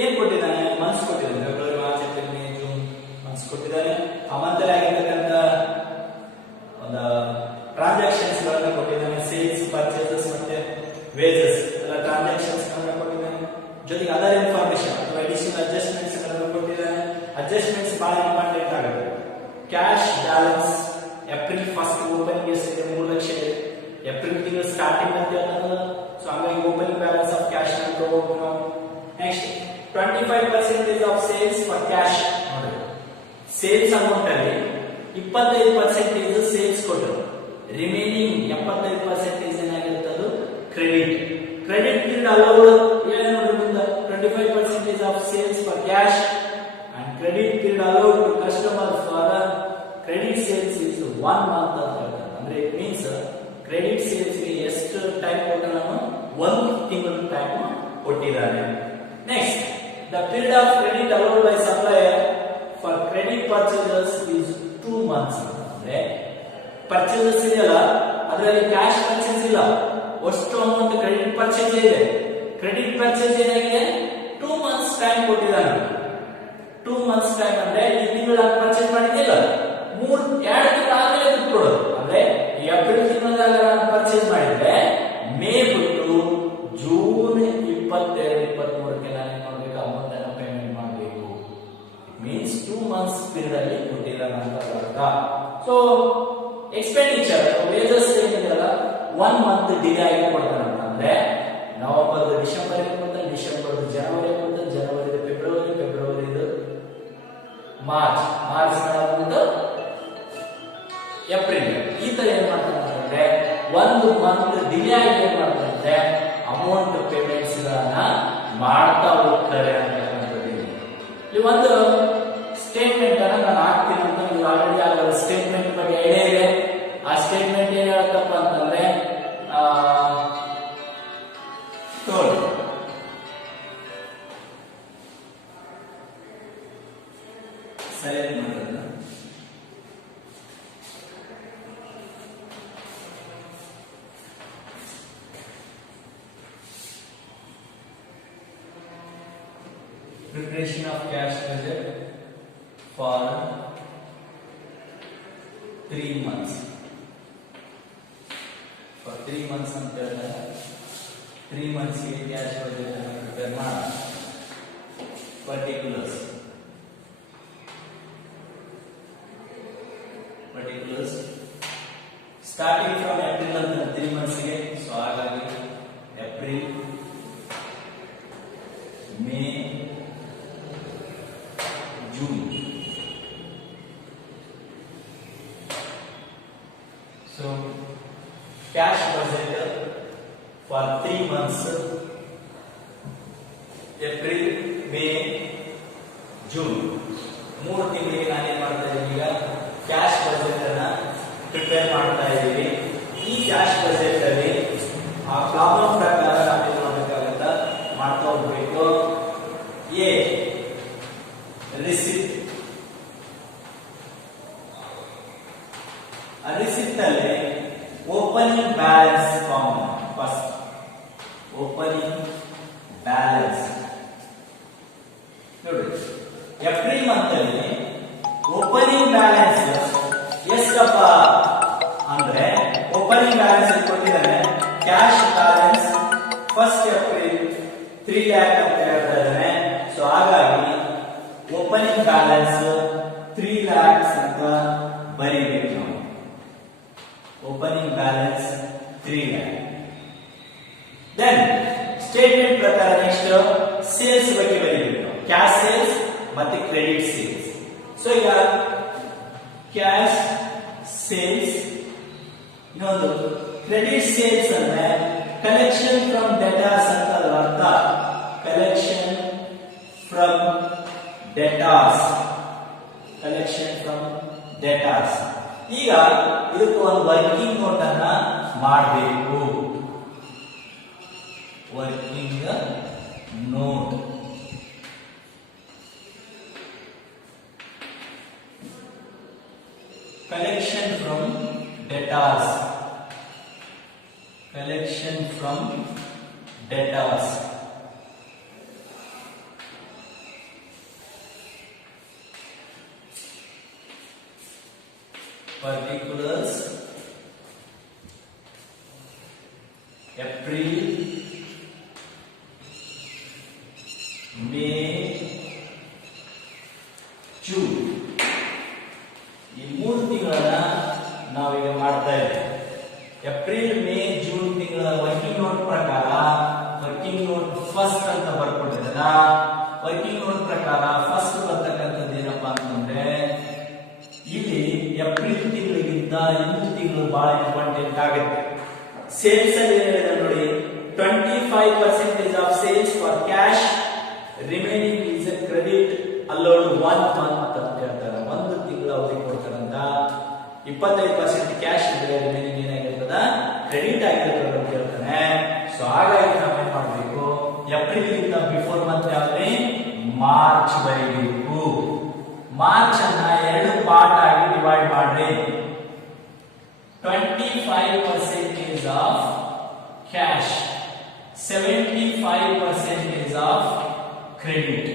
ಏನ್ ಕೊಟ್ಟಿದ್ದಾನೆ? ಮಂತ್ಸ್ ಕೊಟ್ಟಿದ್ದಾನೆ. February, March, April, May, June months ಕೊಟ್ಟಿದ್ದಾನೆ. ಆ ಮಂತ್ ಅಲ್ಲಿ ಆಗಿರ್ತಕ್ಕಂಥ ಒಂದು ಟ್ರಾನ್ಸಾಕ್ಷನ್ಸ್ ಗಳನ್ನ ಕೊಟ್ಟಿದ್ದಾನೆ. ಸೇಲ್ಸ್, ಪರ್ಚೇಸಸ್ ಮತ್ತೆ ವೇಜಸ್ ಎಲ್ಲ ಟ್ರಾನ್ಸಾಕ್ಷನ್ಸ್ ಗಳನ್ನ ಕೊಟ್ಟಿದ್ದಾನೆ. ಜೊತೆಗೆ ಅದರ್ ಇನ್ಫಾರ್ಮೇಶನ್ ಅಥವಾ ಅಡಿಷನಲ್ ಅಡ್ಜಸ್ಟ್ಮೆಂಟ್ಸ್ ಗಳನ್ನ ಕೊಟ್ಟಿದ್ದಾನೆ. ಅಡ್ಜಸ್ಟ್ಮೆಂಟ್ಸ್ ಬಹಳ ಇಂಪಾರ್ಟೆಂಟ್ ಆಗುತ್ತೆ. Cash balance April first opening ಎಷ್ಟಿದೆ? 3 ಲಕ್ಷ ಇದೆ. ಏಪ್ರಿಲ್ ತಿಂಗಳು ಸ್ಟಾರ್ಟಿಂಗ್ ಅಂತ ಹೇಳ್ತಾರೆ. ಸೊ ಹಂಗಾಗಿ ಓಪನಿಂಗ್ ಬ್ಯಾಲೆನ್ಸ್ ಆಫ್ ಕ್ಯಾಶ್ ಅಂತ ತಗೋಬೇಕು ನಾವು. Next 25% of sales for cash. ನೋಡಿ, ಸೇಲ್ಸ್ ಅಮೌಂಟ್ ಅಲ್ಲಿ 25% ಸೇಲ್ಸ್ ಕೊಟ್ಟರು. ರಿಮೈನಿಂಗ್ 75% ಏನಾಗಿರುತ್ತೆ? ಅದು ಕ್ರೆಡಿಟ್. ಕ್ರೆಡಿಟ್ ಪೀರಿಯಡ್ ಅಲೌಡ್ ಏನು ನೋಡಿ ಮುಂದೆ 25% of sales for cash and credit period allowed to customer for credit sales is 1 month ಅಂತ ಹೇಳ್ತಾರೆ. ಅಂದ್ರೆ ಇಟ್ ಮೀನ್ಸ್ ಕ್ರೆಡಿಟ್ ಸೇಲ್ಸ್ ಗೆ ಎಷ್ಟು ಟೈಮ್ ಕೊಟ್ಟರೆ ನಾನು 1 ತಿಂಗಳ ಟೈಮ್ ಕೊಟ್ಟಿದ್ದಾರೆ. Next, the period of credit allowed by supplier for credit purchases is 2 months. ಅಂದ್ರೆ ಪರ್ಚೇಸಸ್ ಇದೆಯಲ್ಲ, ಅದರಲ್ಲಿ ಕ್ಯಾಶ್ ಪರ್ಚೇಸ್ ಇಲ್ಲ, ಅಷ್ಟು ಅಮೌಂಟ್ ಕ್ರೆಡಿಟ್ ಪರ್ಚೇಸ್ ಇದೆ. ಕ್ರೆಡಿಟ್ ಪರ್ಚೇಸ್ ಏನಾಗಿದೆ? 2 ಮಂತ್ಸ್ ಟೈಮ್ ಕೊಟ್ಟಿದ್ದಾನೆ. 2 ಮಂತ್ಸ್ ಟೈಮ್ ಅಂದ್ರೆ ಈ ತಿಂಗಳ ಪರ್ಚೇಸ್ ಮಾಡಿದ್ದಿಲ್ಲ, 2 ತಿಂಗಳ ಆದ್ಮೇಲೆ ದುಡ್ಡು ಕೊಡೋದು. ಅಂದ್ರೆ ಏಪ್ರಿಲ್ ತಿಂಗಳದಾಗ ನಾನು ಪರ್ಚೇಸ್ ಮಾಡಿದ್ರೆ ಮೇ ಬಿಟ್ಟು ಜೂನ್ 22, 23ಕ್ಕೆ ನಾನು ಏನ್ ಮಾಡ್ಬೇಕು? ಅಮೌಂಟ್ ಅನ್ನು ಪೇಮೆಂಟ್ ಮಾಡಬೇಕು. ಮೀನ್ಸ್ 2 ಮಂತ್ಸ್ ಪೀರಿಯಡ್ ಅಲ್ಲಿ ಕೊಟ್ಟಿದ್ದಾನೆ ಅಂತ ಅರ್ಥ. ಸೊ ಎಕ್ಸ್ಪೆಂಡಿಚರ್ ವೇಜಸ್ ಏನಿದೆಯಲ್ಲ 1 ಮಂತ್ ಡಿಲೇ ಆಗಿ ಕೊಡ್ತಾನೆ. ಅಂದ್ರೆ ನವೆಂಬರ್ ಡಿಸೆಂಬರ್ ಕೊಡ್ತಾನೆ, ಡಿಸೆಂಬರ್ ಜನವರಿ ಕೊಡ್ತಾನೆ, January February, February March, March April. ಈ ತರ ಏನ್ ಮಾಡ್ತಾನೆ ಅಂದ್ರೆ 1 ಮಂತ್ ಡಿಲೇ ಆಗಿ ಏನ್ ಮಾಡ್ತಾನೆ ಅಂದ್ರೆ ಅಮೌಂಟ್ ಪೇಮೆಂಟ್ಸ್ ಗಳನ್ನ ಮಾಡ್ತಾ ಹೋಗ್ತಾರೆ ಅಂತಕ್ಕಂಥದ್ದು. ಇಲ್ಲಿ ಒಂದು ಸ್ಟೇಟ್ಮೆಂಟ್ ಅನ್ನ ನಾನು ಹಾಕ್ತೀನಿ ಅಂತ ನೀವು ಆಲ್ರೆಡಿ ಆಗಲ್ಲ. ಸ್ಟೇಟ್ಮೆಂಟ್ ಬಗ್ಗೆ ಐಡಿಯಾ ಇದೆ. ಆ ಸ್ಟೇಟ್ಮೆಂಟ್ ಏನ್ ಹೇಳುತ್ತಪ್ಪ ಅಂತಂದ್ರೆ ಸೆಲೆಕ್ಟ್ ಮಾಡೋದನ್ನ preparation of cash budget for 3 months. For 3 months ಅಂತ ಹೇಳಿದ್ರೆ 3 months ಗೆ ಕ್ಯಾಶ್ ಬಜೆಟ್ ಅನ್ನು ಪ್ರಿಪೇರ್ ಮಾಡಿ. particulars starting from April ಅಂತ 3 months ಗೆ. ಸೊ ಹಾಗಾಗಿ April, May, June. So cash budget for 3 months April, May, June 3 ತಿಂಗಳಿಗೆ ನಾನೇನ್ ಮಾಡ್ತಾ ಇದ್ದೀನಿ? ಈಗ ಕ್ಯಾಶ್ ಬಜೆಟ್ ಅನ್ನ ಪ್ರಿಪೇರ್ ಮಾಡ್ತಾ ಇದ್ದೀವಿ. ಈ ಕ್ಯಾಶ್ ಬಜೆಟ್ ಅಲ್ಲಿ ಆ ಪ್ರಾಬ್ಲಮ್ ಪ್ರಕಾರ ನಾವೇನ್ ಮಾಡಬೇಕಾಗತ್ತ ಮಾಡ್ತಾ ಹೋಗ್ಬೇಕು. A receipt. ಆ ರಿಸಿಪ್ಟ್ ಅಲ್ಲಿ opening balance form. First opening balance ನೋಡಿ, ಏಪ್ರಿಲ್ ಮಂತ್ ಅಲ್ಲಿ ಓಪನಿಂಗ್ ಬ್ಯಾಲೆನ್ಸ್ ಎಷ್ಟಪ್ಪ ಅಂದ್ರೆ ಓಪನಿಂಗ್ ಬ್ಯಾಲೆನ್ಸ್ ಕೊಟ್ಟಿದ್ದಾನೆ. Cash balance first April 3 lakh ಅಂತ ಹೇಳ್ತಾ ಇದ್ದಾನೆ. ಸೊ ಹಾಗಾಗಿ ಓಪನಿಂಗ್ ಬ್ಯಾಲೆನ್ಸ್ 3 lakhs ಅಂತ ಬರೀಬೇಕು ನಾವು. Opening balance 3 lakh. Then statement ಪ್ರಕಾರ ನೆಕ್ಸ್ಟ್ ಸೇಲ್ಸ್ ಬಗ್ಗೆ ಬರೀಬೇಕು. ಕ್ಯಾಶ್ ಸೇಲ್ಸ್ ಮತ್ತೆ ಕ್ರೆಡಿಟ್ ಸೇಲ್ಸ್. ಸೊ ಈಗ ಕ್ಯಾಶ್ ಸೇಲ್ಸ್, ಇನ್ನೊಂದು ಕ್ರೆಡಿಟ್ ಸೇಲ್ಸ್ ಅಂದ್ರೆ ಕಲೆಕ್ಷನ್ ಫ್ರಮ್ ಡೆಟಾರ್ಸ್ ಅಂತ ಅರ್ಥ. Collection from debtors, collection from debtors. ಈಗ ಇದಕ್ಕೆ ಒಂದು ವರ್ಕಿಂಗ್ ನೋಟ್ ಅನ್ನ ಮಾಡಬೇಕು. Working note collection from debtors, collection from debtors. Particulars April, May, June. ಈ 3 ತಿಂಗಳನ್ನ ನಾವೀಗ ಮಾಡ್ತಾ ಇದ್ದೇವೆ. ಏಪ್ರಿಲ್, ಮೇ, ಜೂನ್ ತಿಂಗಳ ವರ್ಕಿಂಗ್ ನೋಟ್ ಪ್ರಕಾರ ವರ್ಕಿಂಗ್ ನೋಟ್ ಫಸ್ಟ್ ಅಂತ ಬರ್ಕೊಂಡಿದ್ದಾರ. ವರ್ಕಿಂಗ್ ನೋಟ್ ಪ್ರಕಾರ ಫಸ್ಟ್ ಬರ್ತಕ್ಕಂಥದ್ದು ಏನಪ್ಪಾ ಅಂತಂದ್ರೆ, ಇಲ್ಲಿ ಏಪ್ರಿಲ್ ತಿಂಗಳಿಗಿಂತ ಇನ್ನೊಂದು ತಿಂಗಳು ಬಹಳ ಇಂಪಾರ್ಟೆಂಟ್ ಆಗುತ್ತೆ. ಸೇಲ್ಸ್ ಅಲ್ಲಿ ಏನಿದೆ ನೋಡಿ, 25% of sales for cash, remaining is A credit allowed 1 month ಅಂತ ಹೇಳ್ತಾರೆ. ಒಂದು ತಿಂಗಳು ಅವಧಿಗೆ ಕೊಡ್ತಾರಂತ. 25% ಕ್ಯಾಶ್ ಇದ್ರೆ ರಿಮೈನಿಂಗ್ ಏನಾಗಿರ್ತದ, ಕ್ರೆಡಿಟ್ ಆಗಿರ್ತದೆ ಅಂತ ಹೇಳ್ತಾನೆ. ಸೊ ಹಾಗಾಗಿ ನಾವೇನ್ ಮಾಡಬೇಕು, ಏಪ್ರಿಲ್ ಗಿಂತ ಬಿಫೋರ್ ಮಂತ್ ಯಾವ್ದ್ರಿ, ಮಾರ್ಚ್ ಬರೀಬೇಕು. ಮಾರ್ಚ್ ಅನ್ನ 2 ಪಾರ್ಟ್ ಆಗಿ ಡಿವೈಡ್ ಮಾಡ್ರಿ. 25% ಆಫ್ ಕ್ಯಾಶ್, 75% ಆಫ್ ಕ್ರೆಡಿಟ್.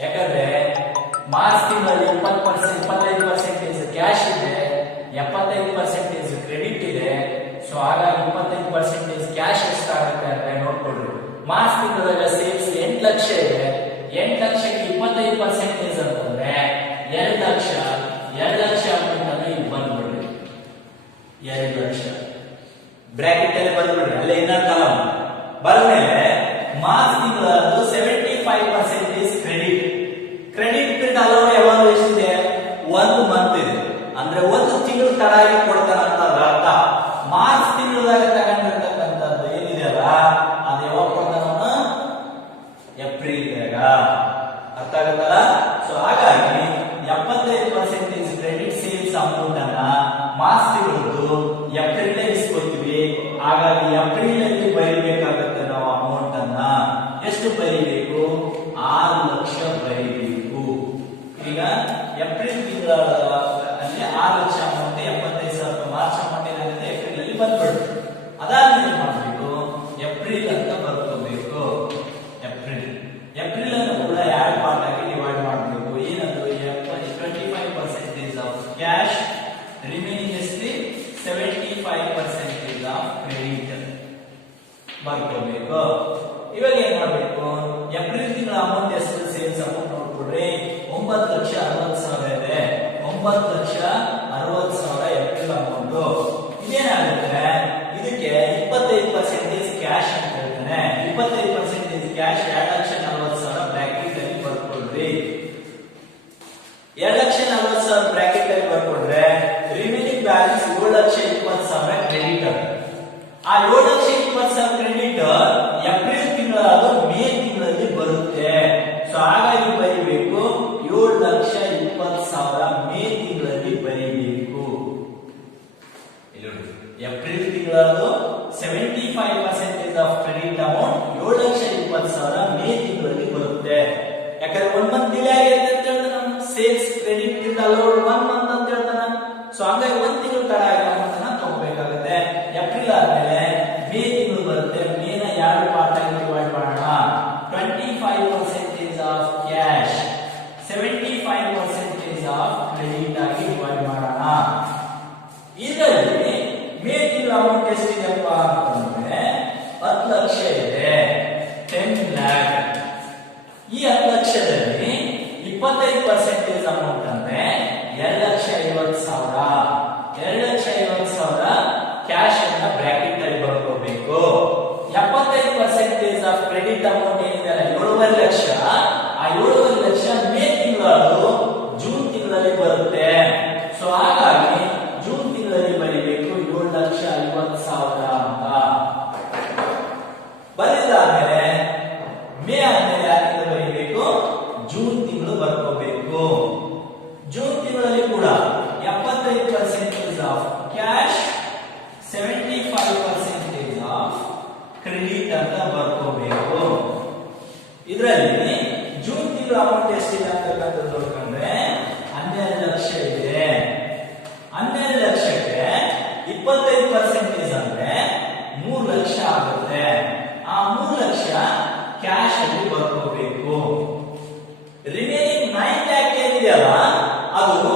ಯಾಕಂದ್ರೆ ಮಾರ್ಚ್ ತಿಂಗಳಲ್ಲಿ 25% ಕ್ಯಾಶ್ ಇದೆ, 75% ಕ್ರೆಡಿಟ್ ಇದೆ. ಸೊ ಹಾಗಾಗಿ 25% ಕ್ಯಾಶ್ ಎಷ್ಟಾಗುತ್ತೆ ಅಂತ ನೋಡ್ಕೊಳ್ಳಿ. ಮಾರ್ಚ್ ತಿಂಗಳಲ್ಲಿ ಸೇಲ್ಸ್ 8 ಲಕ್ಷ ಇದೆ. 8 ಲಕ್ಷಕ್ಕೆ 25% ಅಂತಂದ್ರೆ 2 ಲಕ್ಷ. 2 ಲಕ್ಷ ಅಂತಂದ್ರೆ ಇಲ್ಲಿ ಬಂದ್ಬಿಡ್ರಿ, 2 ಲಕ್ಷ ಬ್ರಾಕೆಟ್ ಅಲ್ಲಿ ಬಂದ್ಬಿಡ್ರಿ. ಅಲ್ಲೇ ಇನ್ನೊಂದು ಕಾಲಮ್ ಬಂದ್ಮೇಲೆ ಮಾರ್ಚ್ ತಿಂಗಳದ್ದು 75% ಕ್ರೆಡಿಟ್. ಕ್ರೆಡಿಟ್ ಅಲೋಡ್ ಯಾವಾಗ ಎಷ್ಟಿದೆ, 1 ಮಂತ್ ಇದೆ. ಅಂದ್ರೆ 1 ತಿಂಗಳು ತಡ ಆಗಿ ಕೊಡ್ತಾರಂತ ಅರ್ಥ. ಮಾರ್ಚ್ ತಿಂಗಳದಾಗ ತಗೊಂಡಿರ್ತಕ್ಕಂಥದ್ದು ಏನಿದೆಯಲ್ಲ, ಅದು ಯಾವಾಗ ಕೊಡ್ತಾನ, ಏಪ್ರಿಲ್ ಅರ್ಥ ಆಗತ್ತಲ್ಲ. ಸೊ ಹಾಗಾಗಿ 75% ಕ್ರೆಡಿಟ್ ಸೇಲ್ಸ್ ಅಮೌಂಟ್ ಅನ್ನ ಮಾರ್ಚ್ ತಿಂಗಳದ್ದು ಏಪ್ರಿಲ್ ಇಸ್ಕೊತೀವಿ. ಹಾಗಾಗಿ ಏಪ್ರಿಲ್ ಅಲ್ಲಿ ಬರೀಬೇಕಾಗುತ್ತೆ ನಾವು ಅಮೌಂಟ್ ಅನ್ನ. ಎಷ್ಟು ಬರೀಬೇಕು, 6 ಲಕ್ಷ ಬರೀಬೇಕು. ಈಗ ಏಪ್ರಿಲ್ ತಿಂಗಳ ಅಲ್ಲಿ 6 ಲಕ್ಷ ಅಮೌಂಟ್, 75,000 ಮಾರ್ಚ್ ಅಮೌಂಟ್ ಏನಾಗುತ್ತೆ ಏಪ್ರಿಲ್ ಅಲ್ಲಿ ಬಂದ್ಬಿಡುತ್ತೆ. ಅದಾದ್ಮೇಲೆ ಏನ್ ಮಾಡಬೇಕು, ಏಪ್ರಿಲ್ ಅಂತ ಬರ್ಕೋಬೇಕು. ಏಪ್ರಿಲ್ ಅನ್ನು ಕೂಡ 2 ಪಾರ್ಟ್ ಆಗಿ ಡಿವೈಡ್ ಮಾಡಬೇಕು. ಏನಂದ್ರೆ 25% ಆಫ್ ಕ್ಯಾಶ್, ರಿಮೈನಿಂಗ್ ಎಷ್ಟು 75% ಆಫ್ ಕ್ರೆಡಿಟ್ ಬರ್ಕೋಬೇಕು. ಇವಾಗ ಏನ್ ಮಾಡಬೇಕು, ಏಪ್ರಿಲ್ ತಿಂಗಳ ಅಮೌಂಟ್ ಎಷ್ಟು, ಸೇಲ್ಸ್ ಅಮೌಂಟ್ ನೋಡ್ಕೊಡ್ರಿ, 9,60,000 ಇದೆ. 9,60,000 ಏಪ್ರಿಲ್ ಅಮೌಂಟ್. ಇದೇನಾಗುತ್ತೆ, ಇದಕ್ಕೆ 25% ಕ್ಯಾಶ್ ಅಂತ ಹೇಳ್ತಾನೆ. 25% ಅಲ್ಲಿ ಬರ್ಕೋಬೇಕು. ರಿಮೇನಿಂಗ್ 9 lakh ಏನಿದೆಯಲ್ಲ ಅದು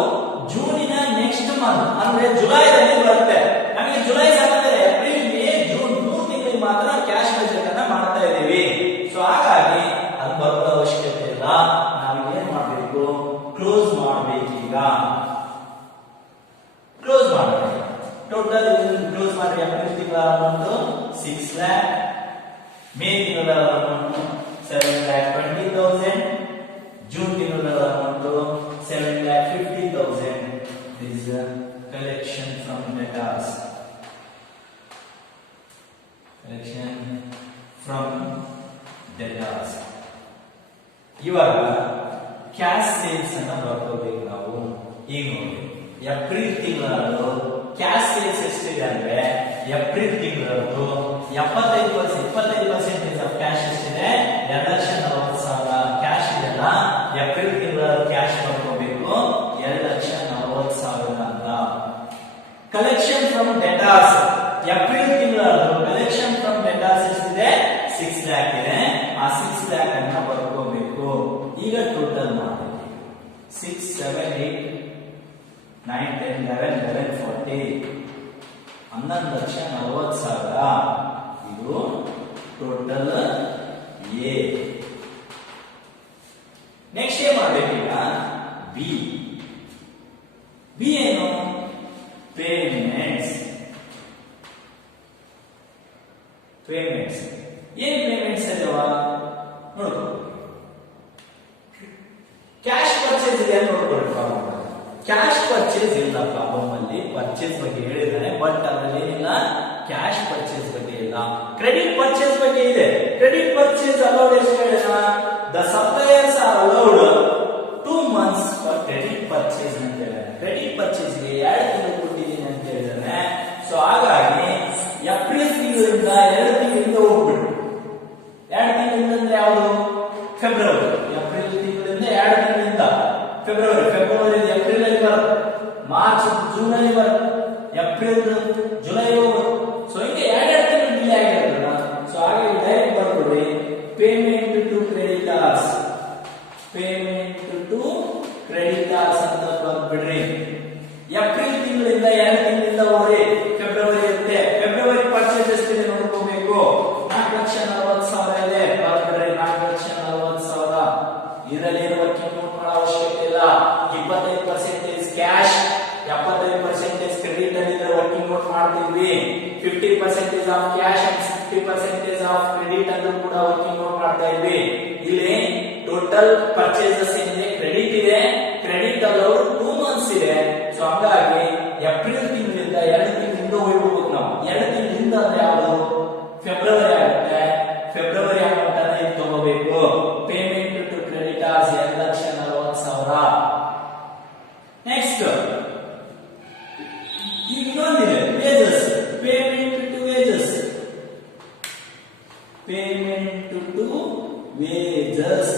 ಜೂನಿನ ನೆಕ್ಸ್ಟ್ ಮಂತ್ ಅಂದ್ರೆ ಜುಲೈದಲ್ಲಿ ಬರುತ್ತೆ. ನಮಗೆ ಜುಲೈ ಸಾಕಾದ್ರೆ ಏಪ್ರಿಲ್ ಮೇ ಜೂನ್ 3 ತಿಂಗಳಿಗೆ ಮಾತ್ರ ಕ್ಯಾಶ್ ಬಜೆಟ್ ಅನ್ನ ಮಾಡ್ತಾ ಇದೀವಿ. ಸೊ ಹಾಗಾಗಿ ಅದು ಬರುವ ಅವಶ್ಯಕತೆ ಇಲ್ಲ. ನಾವು ಏನ್ ಮಾಡಬೇಕು, ಕ್ಲೋಸ್ ಮಾಡಬೇಕೀಗ. ಕ್ಲೋಸ್ ಮಾಡಬೇಕು. ಟೋಟಲ್ ಕ್ಲೋಸ್ ಮಾಡಿ. ಏಪ್ರಿಲ್ ತಿಂಗಳ ಅಮೌಂಟ್ 6 lakh, ಮೇ ತಿಂಗಳ ಅಮೌಂಟ್ 7,20,000, ಜೂನ್ ತಿಂಗಳ amount 7,50,000. This is a collection from debtors. Collection from debtors. ಇವಾಗ ಕ್ಯಾಶ್ ಸೇಲ್ಸ್ ಅನ್ನ ಬರ್ಕೋಬೇಕು ನಾವು. ಈಗ ನೋಡಿ, ಏಪ್ರಿಲ್ ತಿಂಗಳದ್ದು ಕ್ಯಾಶ್ ಸೇಲ್ಸ್ ಎಷ್ಟಿದೆ ಅಂದ್ರೆ ಏಪ್ರಿಲ್ ತಿಂಗಳದ್ದು 25% ಆಫ್ ಕ್ಯಾಶ್ ಎಷ್ಟಿದೆ, 2,40,000 ಕ್ಯಾಶ್ ಇದೆಲ್ಲ. ಏಪ್ರಿಲ್ ತಿಂಗಳ ಕ್ಯಾಶ್ ಬರ್ಕೋಬೇಕು 2,40,000 ಅಂತ. ಕಲೆಕ್ಷನ್ ಫ್ರಮ್ ಡೆಟಾರ್ಸ್ ಏಪ್ರಿಲ್ ತಿಂಗಳದ್ದು ಕಲೆಕ್ಷನ್ ಫ್ರಮ್ ಡೆಟಾರ್ಸ್ ಎಷ್ಟಿದೆ, 6 lakh ಇದೆ. ಆ 6 lakh ಅನ್ನ ಬರ್ಕೋಬೇಕು. ಈಗ ಟೋಟಲ್ ಮಾಡಬೇಕು. 6, 7, 8, 9, 10, 11, 40, 11,40,000. ಇದು ಟೋಟಲ್ ಎ. ನೆಕ್ಸ್ಟ್ ಏನ್ ಮಾಡ್ಬೇಕೀಗ, ಬಿ. ಬಿ ಏನು, ಪೇಮೆಂಟ್ಸ್. ಪೇಮೆಂಟ್ಸ್ ಏನ್ ಪೇಮೆಂಟ್ಸ್ ಅಲ್ವಾ ನೋಡ್ಕೊ. ಕ್ಯಾಶ್ ಪರ್ಚೇಸ್ ಇದೆ ನೋಡ್ಕೊಳ್ಬೇಕು. ಕ್ಯಾಶ್ ಪರ್ಚೇಸ್ ಇಲ್ಲ ಪ್ರಾಬ್ಲಮ್ ಅಲ್ಲಿ. ಪರ್ಚೇಸ್ ಬಗ್ಗೆ ಹೇಳಿದಾನೆ, ಬಟ್ ಅದರಲ್ಲಿ ಏನಿಲ್ಲ, ಕ್ಯಾಶ್ ಪರ್ಚೇಸ್ ಬಗ್ಗೆ ಇಲ್ಲ. ಕ್ರೆಡಿಟ್ ಪರ್ಚೇಸ್ ಬಗ್ಗೆ ಇದೆ. ಕ್ರೆಡಿಟ್ ಪರ್ಚೇಸ್ ಅಲೌಡ್ ಎಷ್ಟು ಹೇಳಿದ, the suppliers are allowed 2 months for credit purchase ಅಂತ ಹೇಳಿದಾನೆ. ಕ್ರೆಡಿಟ್ ಪರ್ಚೇಸ್ ಗೆ 2 ತಿಂಗಳು ಕೊಟ್ಟಿದ್ದೀನಿ ಅಂತ ಹೇಳಿದಾನೆ. ಸೊ ಹಾಗಾಗಿ ಏಪ್ರಿಲ್ ತಿಂಗಳಿಂದ 2 ತಿಂಗಳಿಂದ ಹೋಗ್ಬಿಡು. 2 ತಿಂಗಳಿಂದ ಅಂದ್ರೆ ಯಾವುದು, ಫೆಬ್ರವರಿ. ಏಪ್ರಿಲ್ ತಿಂಗಳಿಂದ 2 ತಿಂಗಳಿಂದ ಫೆಬ್ರವರಿ. ಫೆಬ್ರವರಿ ಏಪ್ರಿಲ್ ಅಲ್ಲಿ ಬರುತ್ತೆ, ಮಾರ್ಚ್ ಜೂನ್ ಅಲ್ಲಿ ಬರುತ್ತೆ, ಏಪ್ರಿಲ್ ಜುಲೈ ಹೋಗುತ್ತೆ. ಸೊ ಹಿಂಗೆ 2 ತಿಂಗಳು ಡಿಲೇ ಆಗಿರೋದ್ರಲ್ಲ. ಸೊ ಹಾಗಾಗಿ ಡೈರೆಕ್ಟ್ ಬರ್ಕೊಡ್ರಿ, payment to creditors. Payment to creditors ಅಂತ ಬರ್ಬಿಡ್ರಿ. ಏಪ್ರಿಲ್ ತಿಂಗಳಿಂದ 2 ತಿಂಗಳಿಂದ ಹೋಗ್ರಿ. ಫೆಬ್ರವರಿ ಇರುತ್ತೆ. ಫೆಬ್ರವರಿ ಪರ್ಚೇಸ್ ಎಷ್ಟಿದೆ ನೋಡ್ಕೋಬೇಕು. 4,40,000 ಇದೆ. ಬರ್ಬಿಡ್ರಿ 4,40,000. ಇದರಲ್ಲಿ ಏನು ವರ್ಕಿಂಗ್ ನೋಟ್ ಮಾಡೋ ಅವಶ್ಯಕತೆ ಇಲ್ಲ. 25% ಕ್ಯಾಶ್, 75% ಕ್ರೆಡಿಟ್ ಅಲ್ಲಿ ವರ್ಕಿಂಗ್ ನೋಟ್ ಮಾಡ್ತಿದ್ವಿ. 50% of cash and 60% of credit ಅನ್ನು ಕೂಡ ವರ್ಕಿಂಗ್ ನೋಟ್ ಮಾಡ್ತಾ ಇದ್ವಿ. ಇಲ್ಲಿ ಟೋಟಲ್ ಪರ್ಚೇಸಸ್ ಏನಿದೆ, ಕ್ರೆಡಿಟ್ ಇದೆ. ಕ್ರೆಡಿಟ್ ಅಲೌಡ್ 2 months ಇದೆ. ಸೊ ಹಾಗಾಗಿ ಏಪ್ರಿಲ್ ತಿಂಗಳಿಂದ 2 ತಿಂಗಳಿಂದ ಹೋಗ್ಬೇಕು ನಾವು. 2 ತಿಂಗಳಿಂದ ಅಂದ್ರೆ ಯಾವುದು, ಫೆಬ್ರವರಿ ಆಗುತ್ತೆ. ಫೆಬ್ರವರಿ ಅಮೌಂಟ್ ಅನ್ನ ಇಲ್ಲಿ ತಗೋಬೇಕು. Payment to creditors 2,40,000. ನೆಕ್ಸ್ಟ್ ಈಗ ಇನ್ನೊಂದಿದೆ, wages. Payment to wages. Payment to wages.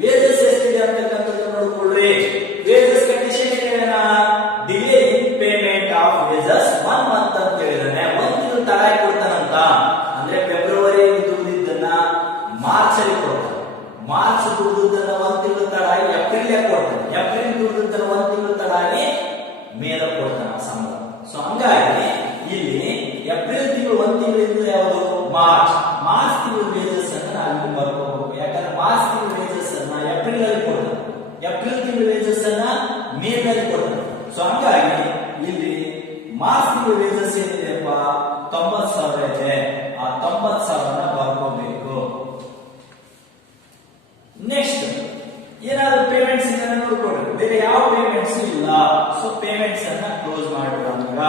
Wages ಎಷ್ಟಿದೆ ಅಂತಕ್ಕಂಥದ್ದು ನೋಡ್ಕೊಳ್ರಿ. ವೇಜಸ್ ಕಂಡೀಷನ್ ಏನೇನ, delay in payment of wages 1 month ಅಂತ ಹೇಳಿದಾನೆ. 1 ತಿಂಗಳು ತಡ ಕೊಡ್ತಾನಂತ. ಅಂದ್ರೆ ಫೆಬ್ರವರಿ ದುಡ್ದಿದ್ದನ್ನ ಮಾರ್ಚ್ ಅಲ್ಲಿ ಕೊಡ್ತಾನೆ. ಮಾರ್ಚ್ ದುಡ್ದಿದ್ದನ್ನ 1 ತಿಂಗಳು ತಡ ಆಗಿ ಏಪ್ರಿಲ್ ಕೊಡ್ತಾನೆ. ಏಪ್ರಿಲ್ ದುಡ್ದಿದ್ದನ್ನ 1 ತಿಂಗಳು ತಡ ಆಗಿ ಮೇಲ ಕೊಡ್ತಾನೆ ಸಂಬಳ. ಸೊ ಹಂಗಾಗಿ ಇಲ್ಲಿ ಏಪ್ರಿಲ್ ತಿಂಗಳು 1 ತಿಂಗಳಿಂದ ಯಾವುದು, ಮಾರ್ಚ್. ಮಾರ್ಚ್ ತಿಂಗಳು ವೇಜಸ್ ಅನ್ನ ನಾವು ಬರ್ಕೋಬೇಕು. ಯಾಕಂದ್ರೆ ಮಾರ್ಚ್ ತಿಂಗಳು ವೇಜಸ್ ಅನ್ನ ಏಪ್ರಿಲ್ ಅಲ್ಲಿ ಕೊಡ್ತಾನೆ. ಏಪ್ರಿಲ್ ತಿಂಗಳು ವೇಜಸ್ ಅನ್ನ ಮೇ ನಲ್ಲಿ ಕೊಡ್ತಾನೆ. ಸೊ ಹಂಗಾಗಿ ಇಲ್ಲಿ ಮಾರ್ಚ್ ತಿಂಗಳು ವೇಜಸ್ ಏನಿದೆಪ್ಪ 90,000 ಇದೆ. ಆ 90,000 ಬರ್ಕೋಬೇಕು. ನೆಕ್ಸ್ಟ್ ಏನಾದ್ರು ಪೇಮೆಂಟ್ಸ್ ಇದೆ ನೋಡ್ಕೊಡ್ರಿ. ಬೇರೆ ಯಾವ ಪೇಮೆಂಟ್ಸ್ ಇಲ್ಲ. ಸೊ ಪೇಮೆಂಟ್ಸ್ ಅನ್ನ ಕ್ಲೋಸ್ ಮಾಡಿಬಿಡೋಣ.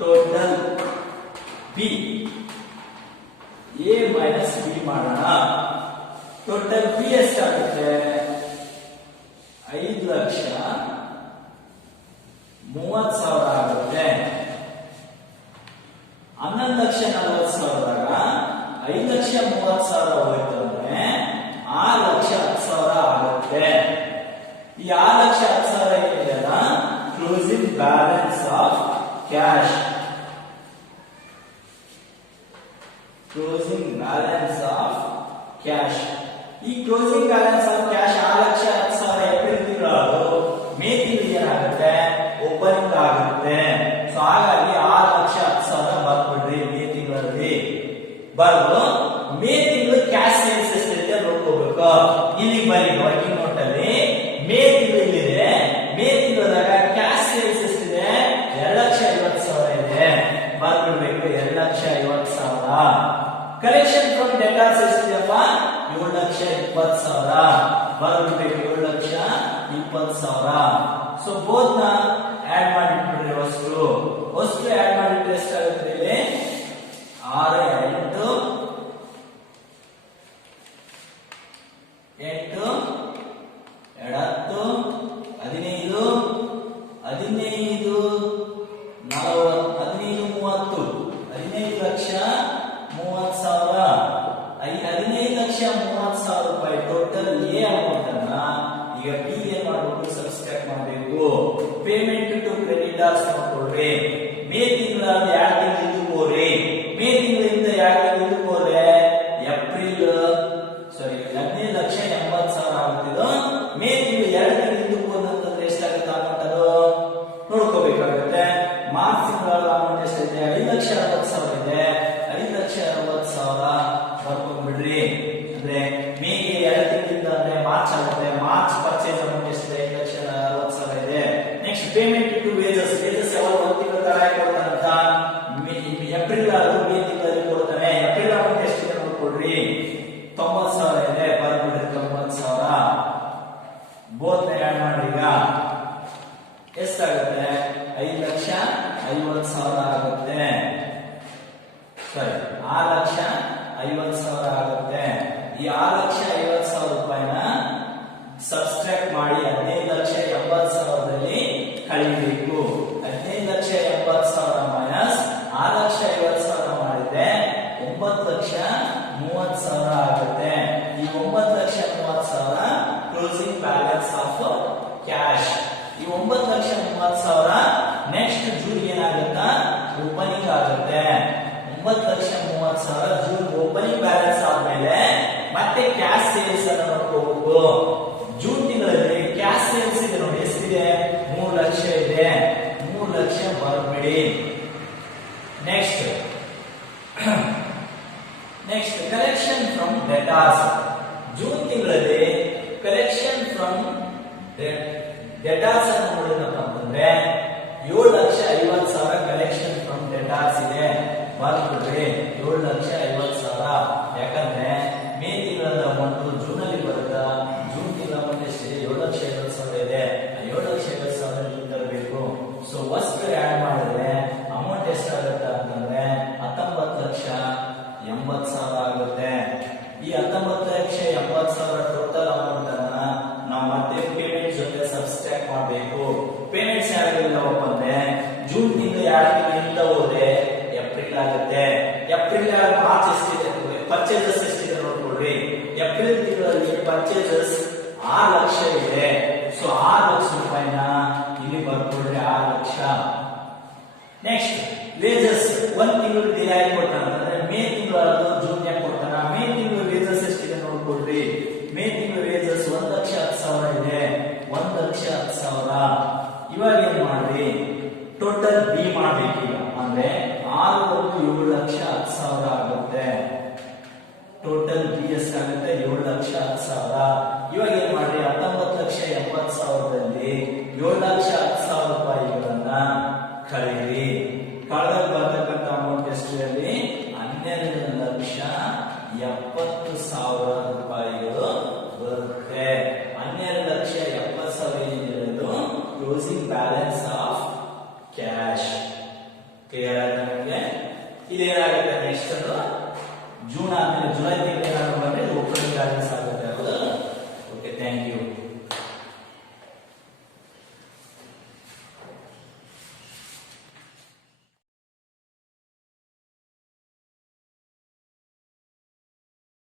Total B, A minus B ಮಾಡೋಣ. ಟೋಟಲ್ ಬಿ ಎಷ್ಟಾಗುತ್ತೆ, 5,30,000 ಆಗುತ್ತೆ. 11,40,000 5,30,000 ಹೋಯ್ತು ಅಂದ್ರೆ 6,10,000 ಆಗುತ್ತೆ. ಈ 6,10,000 ಏನಿದೆಯಲ್ಲ, closing balance of cash. Closing balance of cash. ಈ closing balance of cash 6,10,000 April ತಿಂಗಳು, ಮೇ ತಿಂಗಳು ಏನಾಗುತ್ತೆ ಓಪನಿಂಗ್ ಆಗುತ್ತೆ. ಸೊ ಹಾಗಾಗಿ 6,10,000 ಬರ್ಬಿಡ್ರಿ ಮೇ ತಿಂಗಳಲ್ಲಿ. ಬರೆದು ಮೇ ತಿಂಗಳು ಕ್ಯಾಶ್ ಸೇಲ್ಸ್ ಎಷ್ಟಿದೆ ನೋಡ್ಕೋಬೇಕು. ಇಲ್ಲಿ ಬರೀ ವರ್ಕಿಂಗ್ ನೋಟ್ ಅಲ್ಲಿ ಮೇ ತಿಂಗಳು ಇಲ್ಲಿದೆ. ಮೇ ತಿಂಗಳದಾಗ ಕ್ಯಾಶ್ ಸೇಲ್ಸ್ ಎಷ್ಟಿದೆ 2,50,000 ಇದೆ. ಬರ್ಬಿಡ್ಬೇಕು 2,50,000. ಕಲೆಕ್ಷನ್ ಫ್ರಮ್ ಡೆಟಾರ್ಸ್ ಎಷ್ಟಿದೆಯಪ್ಪ 7,20,000. ಬರ್ಬಿಡ್ಬೇಕು 7,20,000. ಸೊ ಬೋತ್ ನ ಆಡ್ ಮಾಡಿಟ್ಬಿಡ್ರಿ. ವಸ್ತು ಆಡ್ ಮಾಡಿಟ್ರೆ ಎಷ್ಟಾಗುತ್ತೆ ಇಲ್ಲಿ 6 8 8 10 15 15 40 15 30 15,30,30,000 ರೂಪಾಯಿ ಟೋಟಲ್ ಎ ಅಮೌಂಟ್ ಅನ್ನ ಈಗ ಬಿ ಏನ್ ಮಾಡಬೇಕು ಸಬ್ಸ್ಟ್ರಾಕ್ಟ್ ಮಾಡಬೇಕು. ಪೇಮೆಂಟ್ ಟು ಕ್ರೆಡಿಟರ್ಸ್ ನೋಡ್ಕೊಳ್ರಿ. ಮೇ ತಿಂಗಳಲ್ಲಿ 2 ತಿಂಗಳು ಇದ್ದುಕೋರಿ. ಮೇ ತಿಂಗಳಿಂದ 2 ತಿಂಗಳು ಇದ್ದುಕೋರೆ ಏಪ್ರಿಲ್ 15,80,000 ಆಗುತ್ತಿದ್ದು. ಮೇ ತಿಂಗಳು 2 ತಿಂಗಳು ಇದ್ದುಕೋರು ಅಂತಂದ್ರೆ ಎಷ್ಟಾಗುತ್ತೆ ಅಮೌಂಟ್ ಅದು ನೋಡ್ಕೋಬೇಕಾಗುತ್ತೆ. ಮಾರ್ಚ್ ತಿಂಗಳ ಅಮೌಂಟ್ ಎಷ್ಟಿದೆ 5,60,000 ಇದೆ. 5,60,000 ಬರ್ಕೊಂಡ್ಬಿಡ್ರಿ. ಅಂದ್ರೆ ಮೇಗೆ 2 ತಿಂಗಳಿಂದ ಅಂದ್ರೆ ಮಾರ್ಚ್ ಆಗುತ್ತೆ. ಮಾರ್ಚ್ ಪರ್ಚೇಸ್ ಅಮೌಂಟ್ ಎಷ್ಟಿದೆ 5,60,000 ಇದೆ. Next payment to wages. Wages ಯಾವಾಗ 1 ತಿಂಗಳ ತರ ಕೊಡ್ತಾನಂತ ಏಪ್ರಿಲ್ ಆದ್ರೂ ಮೇ ತಿಂಗಳಲ್ಲಿ ಕೊಡ್ತಾನೆ. ಏಪ್ರಿಲ್ ಅಮೌಂಟ್ ಎಷ್ಟಿದೆ ನೋಡ್ಕೊಡ್ರಿ 90,000 ಇದೆ. ಬರ್ಬಿಡ್ರಿ 90,000. ಬೋತ್ ಆಡ್ ಮಾಡ್ರಿ. ಈಗ ಎಷ್ಟಾಗುತ್ತೆ 5,50,000 ಆಗುತ್ತೆ. ಸರಿ 6,50,000 ಆಗುತ್ತೆ. ಈ 6,50,000 ರೂಪಾಯಿನ ಸಬ್ಸ್ಟ್ರಾಕ್ಟ್ ಮಾಡಿ 15,70,000 ಕಳಿಬೇಕು. 15,70,000 ಮೈನಸ್ 6,50,000 ಮಾಡಿದ್ರೆ 9,30,000 ಆಗುತ್ತೆ. ಈ 9,30,000 ಕ್ಲೋಸಿಂಗ್ ಬ್ಯಾಲೆನ್ಸ್ ಆಫ್ ಕ್ಯಾಶ್. ಈ 9,30,000 ನೆಕ್ಸ್ಟ್ ಜೂನ್ ಏನಾಗುತ್ತಾ ಓಪನಿಂಗ್ ಆಗುತ್ತೆ. 9,30,000 ಜೂನ್ ಓಪನಿಂಗ್ ಬ್ಯಾಲೆನ್ಸ್ ಆದ್ಮೇಲೆ ಮತ್ತೆ ಕ್ಯಾಶ್ ಸೇಲ್ಸ್ ಅನ್ನು ನೋಡ್ಕೋಬೇಕು. ಜೂನ್ ತಿಂಗಳಲ್ಲಿ ಕ್ಯಾಶ್ ಸೇಲ್ಸ್ ಇದೆ ನೋಡಿ ಎಷ್ಟಿದೆ 3 ಲಕ್ಷ ಇದೆ. 3 ಲಕ್ಷ ಬರ್ಬಿಡಿ. Next collection from debtors. June ತಿಂಗಳಲ್ಲಿ ಕಲೆಕ್ಷನ್ ಫ್ರಮ್ ಡೆಟಾರ್ಸ್ ಅನ್ನು ನೋಡಿದ್ರಪ್ಪ ಅಂತಂದ್ರೆ 7,50,000 ಕಲೆಕ್ಷನ್ ಫ್ರಮ್ ಡೆಟಾರ್ಸ್ ಇದೆ. ಬರ್ಬಿಡ್ರಿ 7,50,000. ಯಾಕಂದ್ರೆ ಮೇ ತಿಂಗಳ ಅಮೌಂಟ್ ಜೂನ್ ಅಲ್ಲಿ ಬರುತ್ತಾ. ಜೂನ್ ತಿಂಗಳ ಅಮೌಂಟ್ ಎಷ್ಟಿದೆ 7,50,000 ಇದೆ. 7,50,000 ತರಬೇಕು. ಸೊ ವಸ್ತು ಆಡ್ ಮಾಡಿದ್ರೆ ಅಮೌಂಟ್ ಎಷ್ಟಾಗುತ್ತೆ ಅಂತಂದ್ರೆ 19,80,000 ಆಗುತ್ತೆ. ಈ 19,80,000 ಟೋಟಲ್ ಅಮೌಂಟ್ ಅನ್ನ ನಾವು ಮತ್ತೆ ಪೇಮೆಂಟ್ ಜೊತೆ ಸಬ್ಸ್ಟ್ರಾಕ್ಟ್ ಮಾಡಬೇಕು. ಪೇಮೆಂಟ್ಸ್ ಯಾರಿಲ್ಲವಪ್ಪ ಅಂದ್ರೆ ಜೂನ್ ತಿಂಗಳು 2 ತಿಂಗಳಿಂದ ಹೋದ್ರೆ ಏಪ್ರಿಲ್ ಆಗುತ್ತೆ. ಏಪ್ರಿಲ್ ಮಾರ್ಚ್ ಎಷ್ಟಿದೆ ಪರ್ಚೇಸಸ್ ಎಷ್ಟಿದೆ ನೋಡ್ಕೊಳ್ರಿ. ಏಪ್ರಿಲ್ ತಿಂಗಳಲ್ಲಿ ಪರ್ಚೇಸಸ್ 6 ಲಕ್ಷ ಇದೆ. ಸೊ 6 ಲಕ್ಷ ರೂಪಾಯಿನ ಇಲ್ಲಿ ಬರ್ಕೊಳ್ರಿ 6 ಲಕ್ಷ. ನೆಕ್ಸ್ಟ್ ವೇಜಸ್ 1 ತಿಂಗಳು ಡಿಲೇ ಆಗಿ ಕೊಡ್ತಾನೆ. ಮೇ ತಿಂಗಳು ಜೂನ್ ಯಾಕೆ ಕೊಡ್ತಾನ. ಮೇ ತಿಂಗಳು ವೇಜಸ್ ಎಷ್ಟಿದೆ ನೋಡ್ಕೊಳ್ರಿ. ಮೇ ತಿಂಗಳು ವೇಜಸ್ 1,10,000 ಇದೆ. 1,10,000. ಇವಾಗ ಏನ್ ಮಾಡ್ರಿ ಟೋಟಲ್ ಬಿ ಮಾಡ್ಬೇಕೀಗ. ಅಂದ್ರೆ 6 7,10,000 ಆಗುತ್ತೆ. ಟೋಟಲ್ ಬಿ ಎಷ್ಟಾಗುತ್ತೆ 7,10,000. ಇವಾಗ ಏನ್ ಮಾಡ್ರಿ 19,70,000ದಲ್ಲಿ 7,10,000 ರೂಪಾಯಿಗಳನ್ನ ಕಳೀರಿ. ಕಳೆದಾಗ ಬರ್ತಕ್ಕಂಥ ಅಮೌಂಟ್ ಎಷ್ಟು ಅಲ್ಲಿ 12,70,000 ರೂಪಾಯಿಗಳು ಬರುತ್ತೆ. 12,70,000 ಏನಿರೋದು closing balance of cash. Clear ಆಗಿದೆ ನಮಗೆ. ಇದೇನಾಗುತ್ತೆ ನೆಕ್ಸ್ಟ್ ಜೂನ್ ಆದ್ಮೇಲೆ ಜುಲೈ